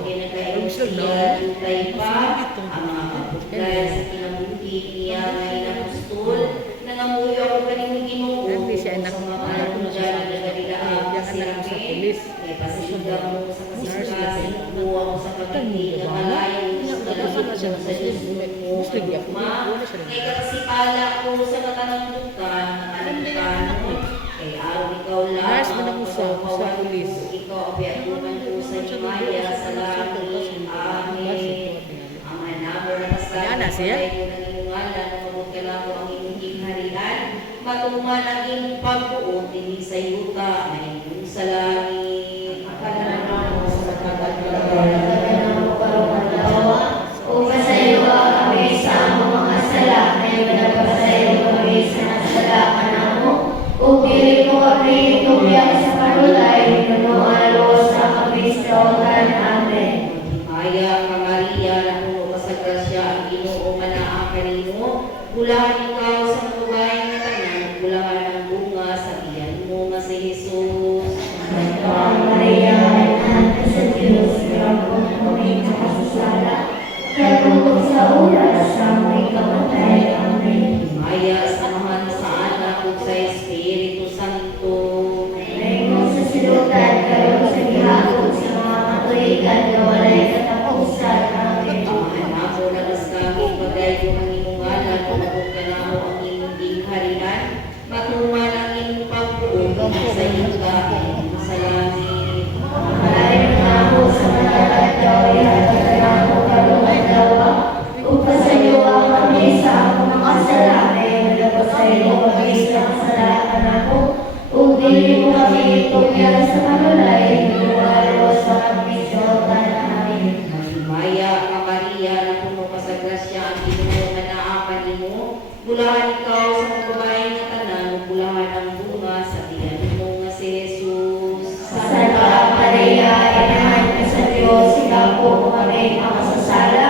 siya tutay pa, ang mga kaputlay sa kinabuhi niya nga inapostol, nangamuyo ako kanino Ginoo, sa mga kalapundan na nagadilaan kasi ramin, may pasiga mo sa kasing-kasing ko ako sa pagiging nga malayo, sa labot sa Diyos mo, kagugma, kay kasipala ko sa katanang bukan, kalimutanon, kay araw ikaw lang, sa pawalis, ikaw ang piatunan ko sa himaya sa langit. Amen. Ang anamo na pasalan, patay ko ng iyong ngalan, mabot ka lang ang iyong harian, matuman ang iyong pagbuot, hindi sa yuta, ay iyong sa langit. Akananaman mo sa pagkakalaban, mo karong alawa, o kasayo kami sa mga sala, ay nagpasayo kami sa sala kanamo, o dili mo kami tumiyak sa karulay, nunualo sa kapistolan. Amen. Maya ka Maria, na puno ka sa grasya, ang Ginoo manaa kanimo, bulahan ikaw sa babae nga tanan, bulahan ang bunga sa tiyan mo nga si Jesus. Santa Maria, Ina sa Diyos, iyong kami nakasasala, katulog sa oras sa may kamatay. Amen. Maya samahan sa anak ug sa Espiritu Santo, ngayon sa silutan kayo sa gihapon sa mga katuigan na walay katapusan. Amen. Anak ko na mas kami pagay ko ang iyong ngalan, kumabot ka na mo ang iyong dingharian, matuman ang iyong pagbuod sa iyong gahin sa langit. Malayo na ako sa matatataw, ihatag na ako karong adlaw, upasayo ang kami sa akong mga sala, ngayon na sa iyo kami sa kasalanan ako, ug Pili mo kami tungyan sa panulay, luwalo sa kami sa amin. Maghimaya ka Maria, na puno ka sa grasya, ang Ginoo nga naapan nimo. Bulahan ikaw sa mga babae nga tanan, ug bulahan ang bunga sa tiyan mo nga si Jesus. Santa Maria, Inahan ka sa Diyos, ikaw po kami makasasala.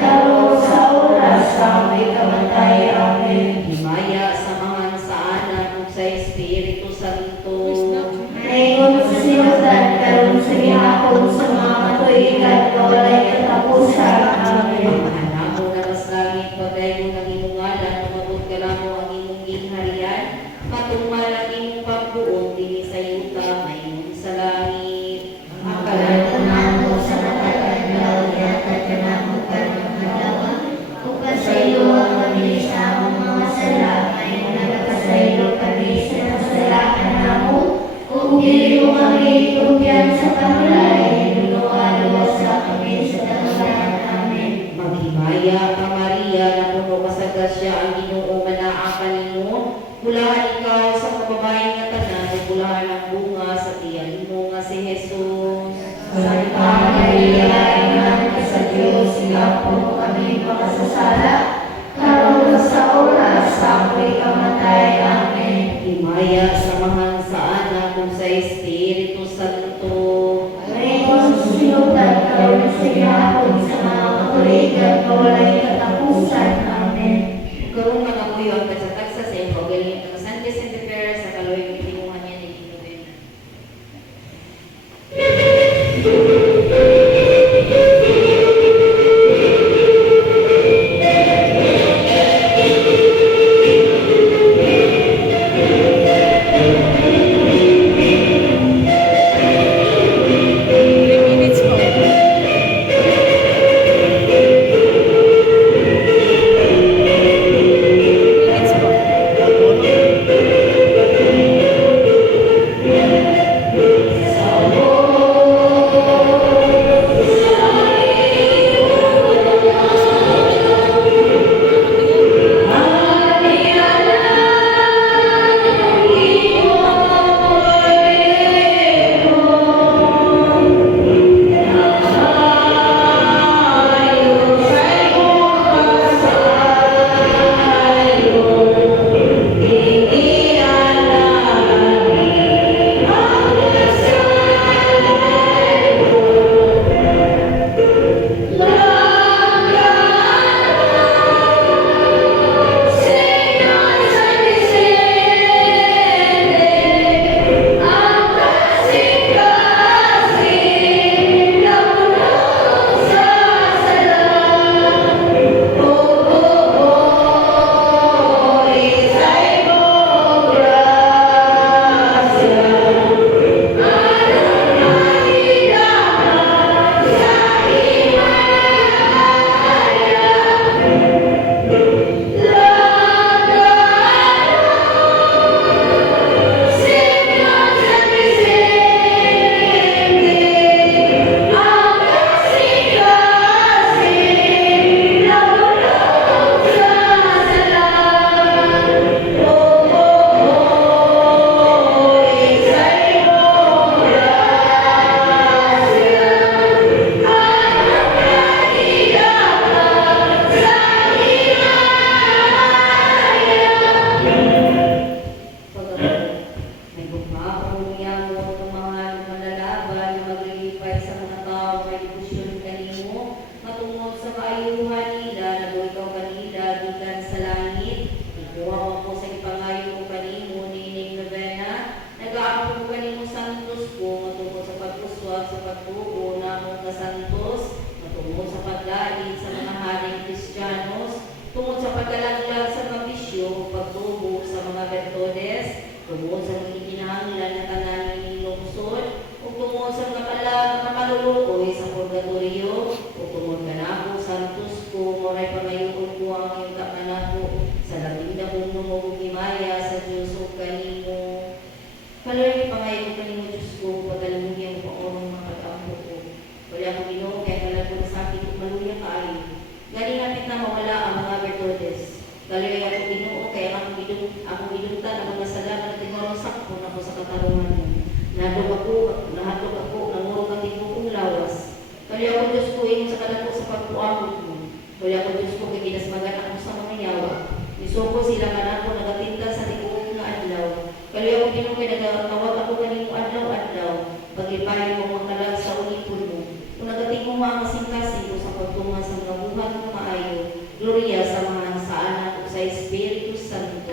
Karon sa oras sa aming kamatay. Amen. Himaya samahan sa anak ug sa Espiritu Santo. Ngayon sa sinutan, karon sa gihapon sa mga matuigan, walay katapusan. Amen. Anak mo na mas langit, pagay mo ng imong ngalan, umabot ka lang mo ang imong gingharian, matungmal ang imong pagbuot, dili sa yuta, mayon sa langit. Makalantunan mo sa matagal daw, yatag ka na mo ka ng halawan. Upasaylo ang kami sa among mga sala, ngayon nagpasaylo kami sa kasalanan namo. Kung dili mo kami tugyan sa panulay, luwalo sa kami sa kasalanan. Amen. Maghimaya ka Maria, na puno ka sa grasya, ang Ginoo manaakan nimo. Bulahan ikaw sa mga babae nga tanan, ug bulahan ang bunga sa tiyan mo nga si Jesus. Santa Maria, Inahan ka sa Diyos, ikaw po kami makasasala. Karon sa oras sa aming kamatay. Amen. Himaya samahan sa anak ug sa Espiritu Santo. Ngayon sa sinutan, karon sa gihapon sa mga katuligan, walay katapusan. Amen. Karong mga kuyo ang katsatagsa sa iyong pagaling ng San Vicente Ferrer sa kaloy ng tinguhan niya ni Ginoo. tungod sa kinahanglan nga tanan ning lungsod ug tungod sa mga malulukoy sa purgatorio ug tungod kanako santos ko moray pangayoon ko ang iyong kanako sa labing dakong nungog ug himaya sa Dios ug kanimo. Kaloy pangayoon kanimo Dios ko pagalimuyan mo paorong mga pag-ampo ko. Wala ko Ginoo kay kalagod sa sakit ug maluya kaayo. Gani hapit na mawala ang mga virtudes. Kaloy ako Ginoo kay ako gidungtan ang mga sala nga tinuro sakto na ko sa Panginoon kay nagawag ako kanimo adlaw-adlaw. Pagipayo mo magkalag sa ulipon mo. Kung nagating mo ang kasing-kasing sa pagtungan sa mga buhat ng maayo. Gloria sa mga sa anak ug sa Espiritu Santo.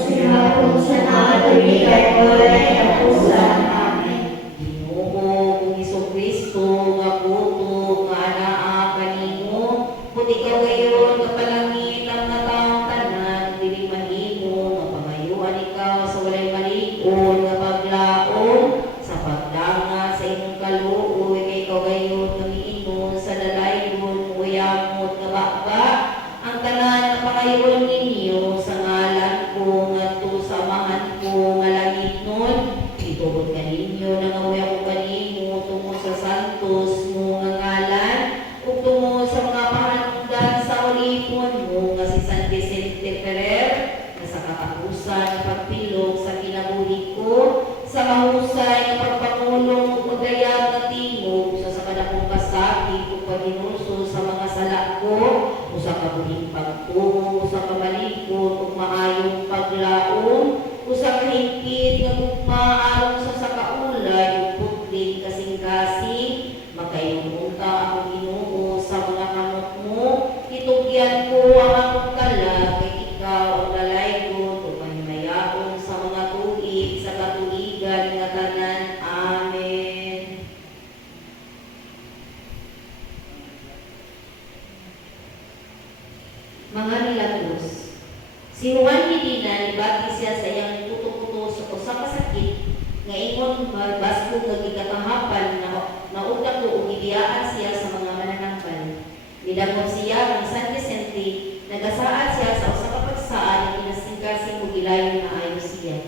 Sinapong sa nakatuloy kay Kulay at Pusan. Amen. Ginoo kung Kristo nga puto nga anaa kanimo, puti ka gayon nga palangit ang nataong tanan, dili mahimo nga pangayuan ikaw sa walay malikon nga paglaom sa pagdanga sa imong kaluoy kay ikaw gayon nga miingon sa lalaygon uyamot nga bakba ang tanan nga pangayuan ninyo sa ngalan ko ngadto sa amahan ko nga langit nun. Itubod kaninyo na ngawi ako kanimo tungkol sa santos mo nga ngalan ug tungkol sa mga pahanungdan sa ulipon mo nga si San Vicente Ferrer na sa katapusan ng pagpilog sa kinabuhi ko sa mahusay nga pagpangulong ug pagdayag nga tingog sa kadakong kasakit ug paghinulsol sa mga sala ko o sa kabuhing pagtuo sa kamalikot ug maayong paglaom usa ka higpit nga gugma aron sa sakaulay ug putling kasing-kasing makainunta ako Ginoo sa mga kamot mo itugyan ko ang akong kalag kay ikaw ang lalaygon ug panimayaon sa mga tuig sa katuigan nga tanan. Amen. Mga milagros. Si Juan Medina nibati siya sa iyang puto-puto sa usa ka sakit nga ingon basko nga gikatahapan na naugdak ko ug gibiyaan siya sa mga mananangkal. Nidagom siya ng San Vicente, nagasaad siya sa usa ka pagsaan nga kinasing-kasing ug gilayon na ayo siya.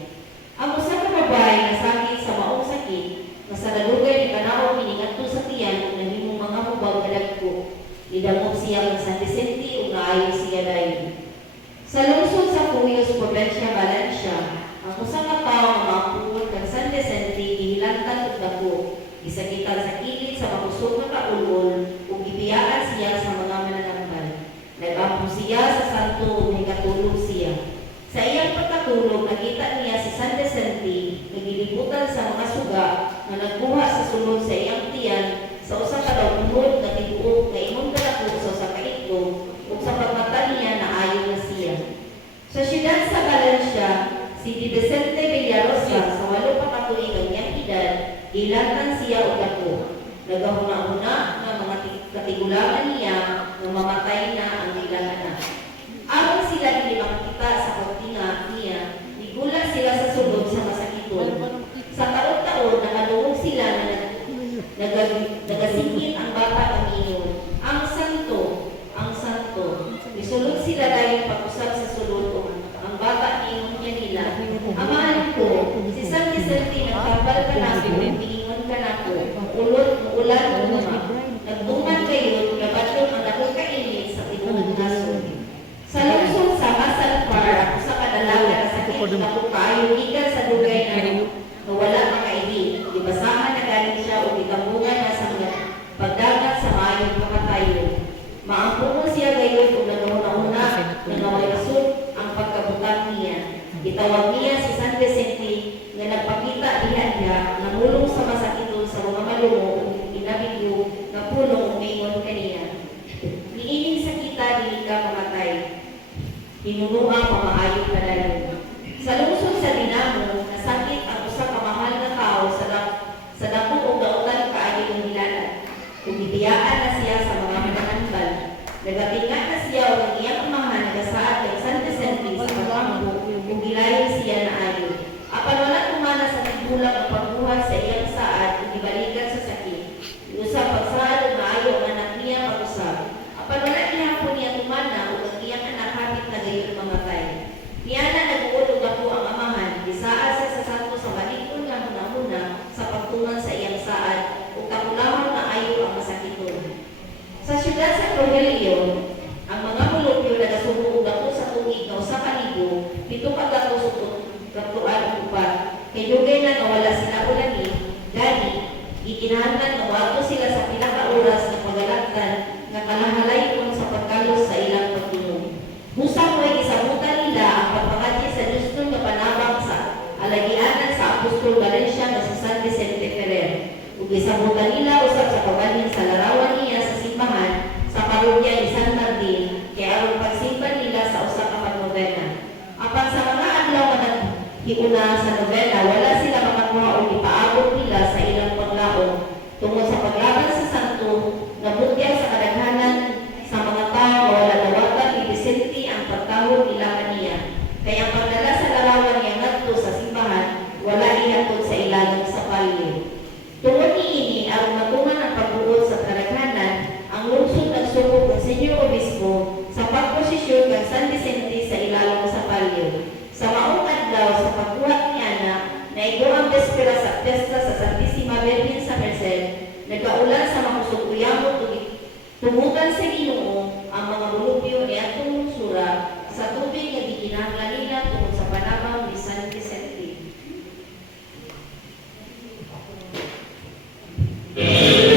Ang usa ka babae nga sakit sa maong sakit, nga sa dalugay ni kanaw miningadto sa tiyan ug nahimong mga hubag nga dagko. Nidagom siya ng San Vicente ug naayo siya dayon. Sa lungsod sa Cuyos, Provincia, Valencia, ang usa ka tawo nga maapugod kang San Vicente gihilantan ug dako, gisakitan sa kilid sa makusog nga kaulol ug gibiyaan siya sa mga mananangkal. Nag-ampo siya sa santo ug nagkatulog siya. Sa iyang pagkatulog, nakita niya si San Vicente nga gilibutan sa mga suga nga nagbuha sa sulod sa iyang tiyan sa usa ka dawhod nga tibuok nga imong kadako sa usa ka itlog ug sa pagmata niya naayo na siya. Sa siyudad sa Valencia, si Di Vicente Villarosa sa 8 pa ka tuig ang iyang edad, ilatan siya og dako. Nagahuna-una nga mga katigulangan niya nga mamatay na ang ilang anak. Aron sila dili makita sa pagtinga niya, nigulat sila sa sulod sa masakiton. Sa taon-taon nakadungog sila na nagasingkit ang bata kamiyon. Ang santo, ang santo. Misulod sila dahil pag-usap sa sulod ang bata niingon niya nila. Amahan ko, si San Vicente nagkabal ka na ako, piingon ka na ako, ulan uma. Nagduman kayo, nabatong ang akong kainit sa tibuong nasod. Sa lungsod sa Masalpar, ako sa kadalaga na sakit na ako kayo, ikan sa dugay na wala makaibig. Ibasahan na galing siya o itambungan na sa mga pagdagat sa mayong pakatayo. Maampunon siya gayon kung nagahuna-una na nawalasod ang pagkabutang niya. Itawag niya si San Vicente nga nagpakita diha namulong sa masakiton sa mga malungo ug inabigyo nga punong umingon kaniya. Niining sa kita dili ka mamatay. Hinunua mamaayo ka dayon. Sa lungsod sa Dinamo, nasakit ang usa ka mahal nga tao sa dako ug dautan kaayo ng hilalat. Ug gibiyaan na siya sa mga mananangkal. Nagatingat na siya ug ang iyang amahan nagasaad kay San Vicente sa pagkambo ug gilayon siya na ayo. Apan wala kumana sa tigulang ang pagbuhat sa iyang saad ug gibalikan sa sakit. Usab pagsaad ug maayo ang anak niya pag-usab. Apan wala gihapon niya tumana ug ang iyang anak hapit na gayon mamatay. Niyana nag-uulog ako ang amahan, gisaad siya sa santo sa malikon nga hunahuna sa pagtuman sa iyang saad ug takulahon na ayo ang masakiton. Sa siyudad sa Rogelio, ang mga mulupyo nagasubog ako sa tuig na usa ka libo, pito ka gato sukot katuan upat. Kay dugay na nawala sila ulani, Hiuna sa nobela, wala sila makakuha o ipaabot nila sa ilang paglaom. Tungod sa paglaban sa santo, nabutya sa kadaghanan sa mga tao wala nawagan ni Vicente ang pagtawag nila kaniya. Kaya ang pagdala sa larawan niya ngadto sa simbahan, wala ihatod sa ilalim sa palyo. Tungod niini ang matungan ang pagbuod sa kadaghanan, ang lungsod nagsubok ng Senyor Obispo sa pagposisyon ng San Vicente sa ilalim sa palyo. Sa maong adlaw sa pagbuhat niya na igo ang bespera sa piyesta sa Santissima Virgen sa Merced, nagkaulan sa makusog uyamot tumutan sa Ginoo ang mga bulubyo ni atong lungsura sa tubig nga gikinahanglan nila tungod sa panabaw ni San Vicente. Kay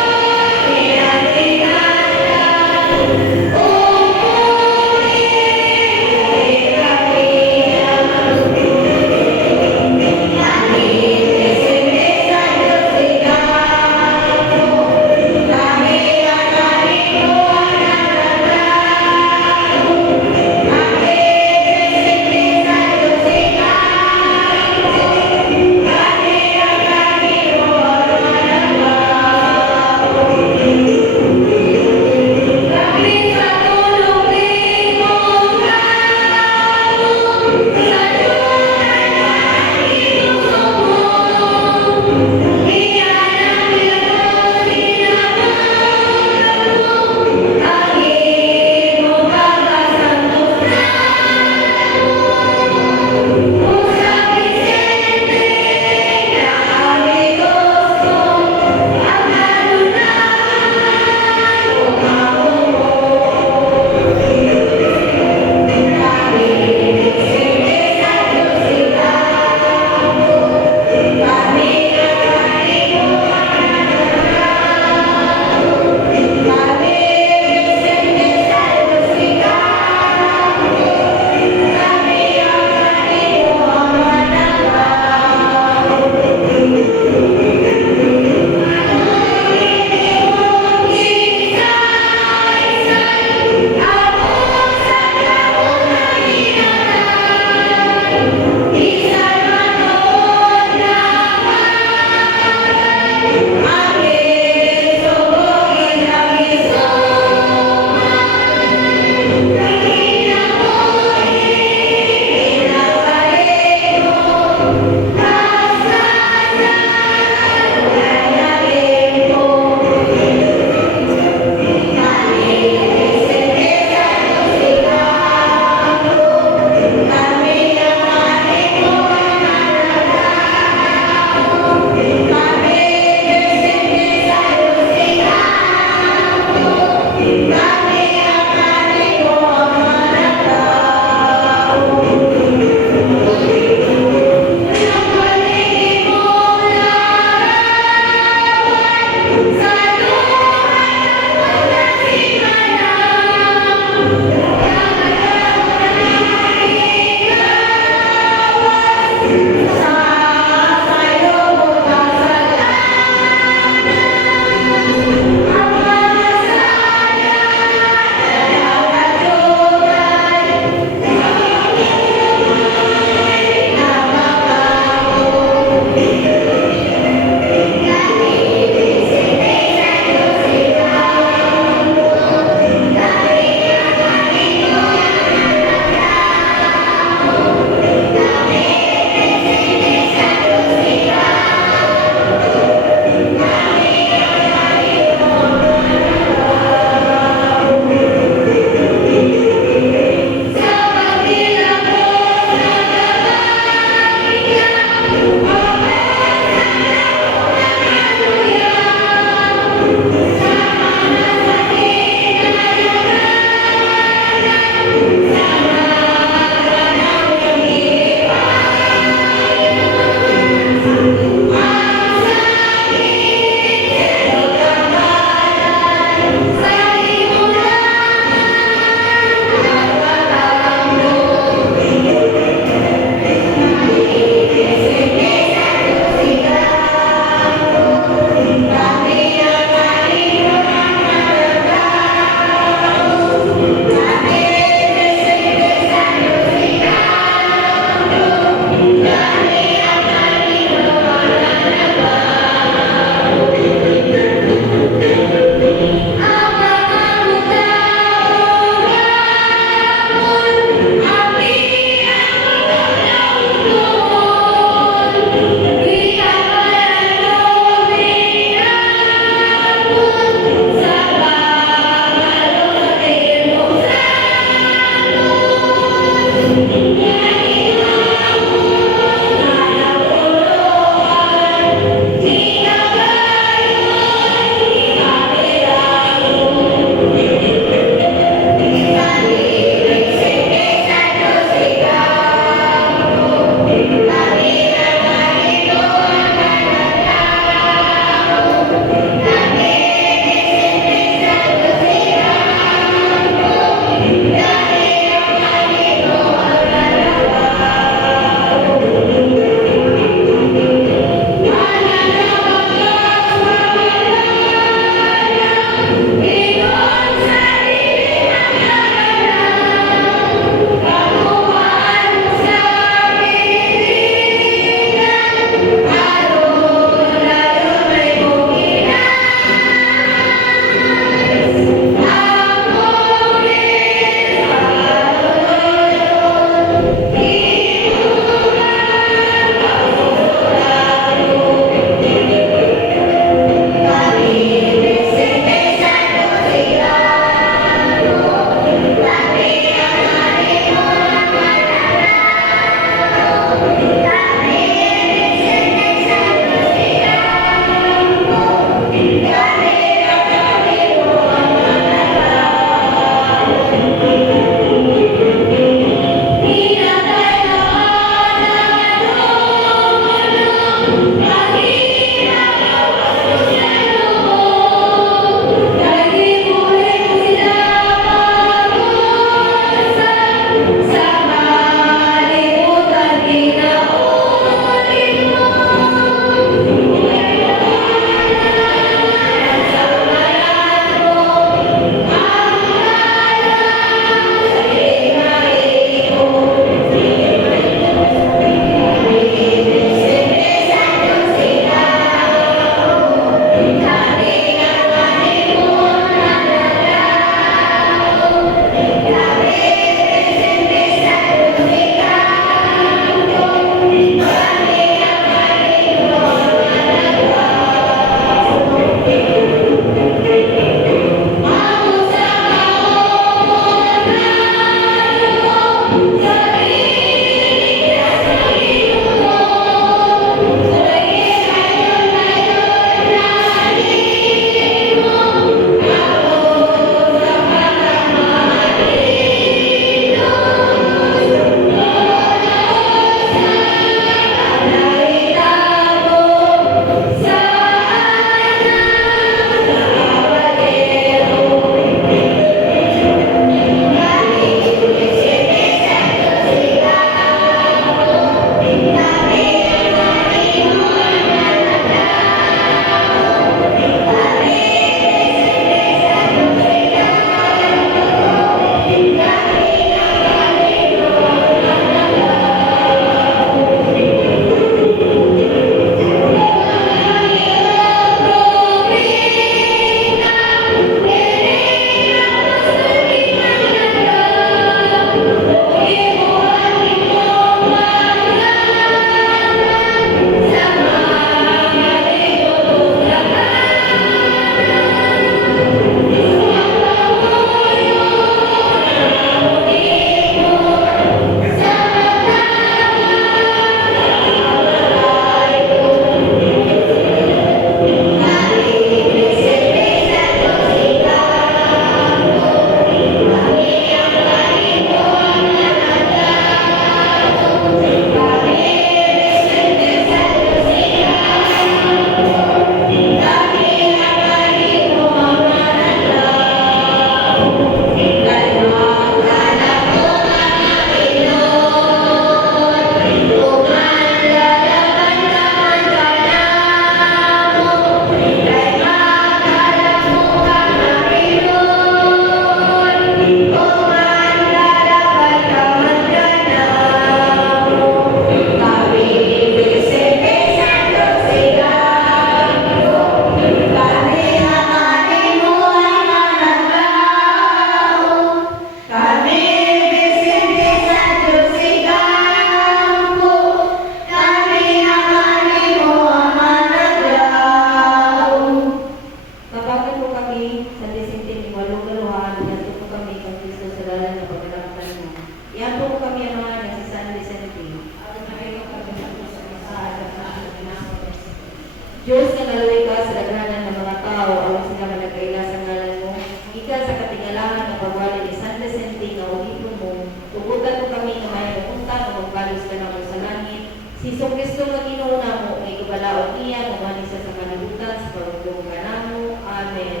Diyos nga naluwi ka sa daghanan ng mga tao, alam sila nga nagkaila sa ngalan mo. Ika sa katingalahan ng pagwali ni San Vicente nga ulipon mo, tugutan mo kami na may pupunta na magbalos ka naman sa langit. Si Kristo nga ginuuna mo, ngay kabalaod niya, gumanin siya sa kanabutan, sa pagdugong ka namo. Amen.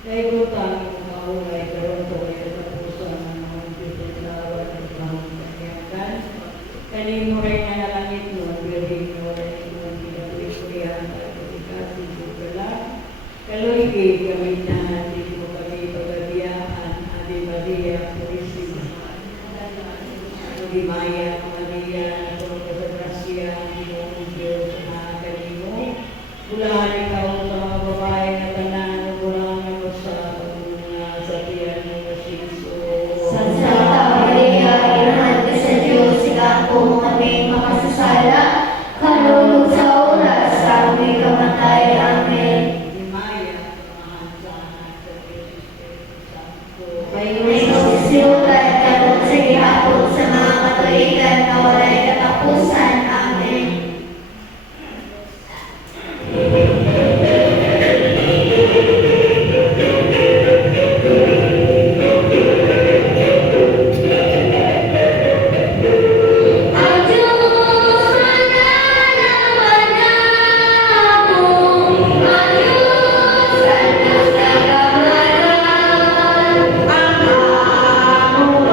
Kaya ko tayo maulay karon to ay katapusan ng mga Diyos at lawat at pangkakayakan. Kanino rin na nalangit mo, biring mo rin mo, pinag-isurihan at pagkakasing bukala. Kaloy kami na hindi mo kami pagabiyaan, Ave Maria, Purisima. Ave Maya, Maria, Nato sa Grasya, Ginong Diyos na kanino. Bulahan ikaw sa mga babae na tanan, bulahan mo sa mga sabihan mo na Jesus. Santa Maria, Ina de sa Diyos, ikaw po kami makasasala, kalulog sa oras sa aming kamatay. Amen. Ave Maya, samahan sa anak sa Diyos Espiritu Santo. May susulat at sa gihapon sa mga katuligan na walay katapusan. Amen. Ang Diyos mananawan namo, ang Diyos ang Diyos na kamalan, ang among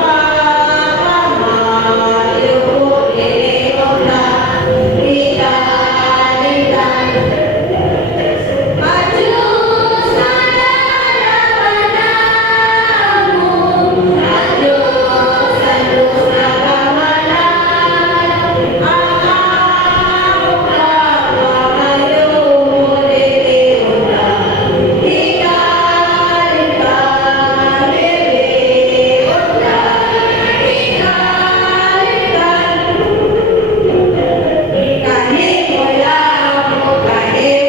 pagmamahal ko inulan, italitan. Ang Diyos mananawan namo, ang Diyos na kamalan, ang among pagmamahal ko inulan, italitan, Ave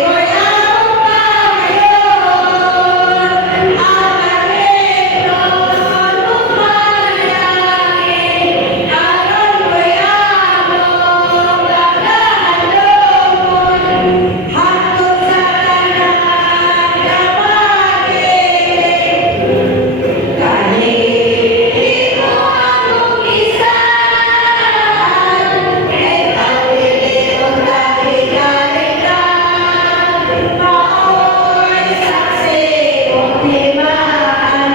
Maria, Purisima.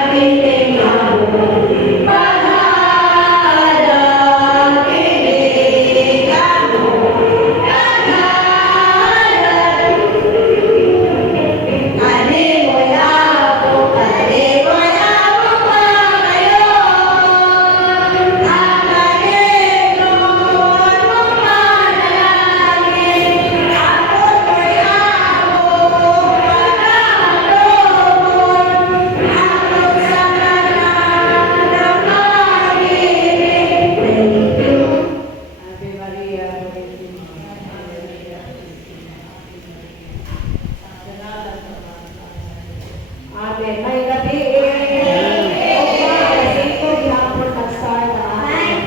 Ave Maria, Purisima. Ave Maria, Purisima. Amen. May gabi. Kasi ito gihapon nag-start na ating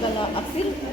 Kala, aksil.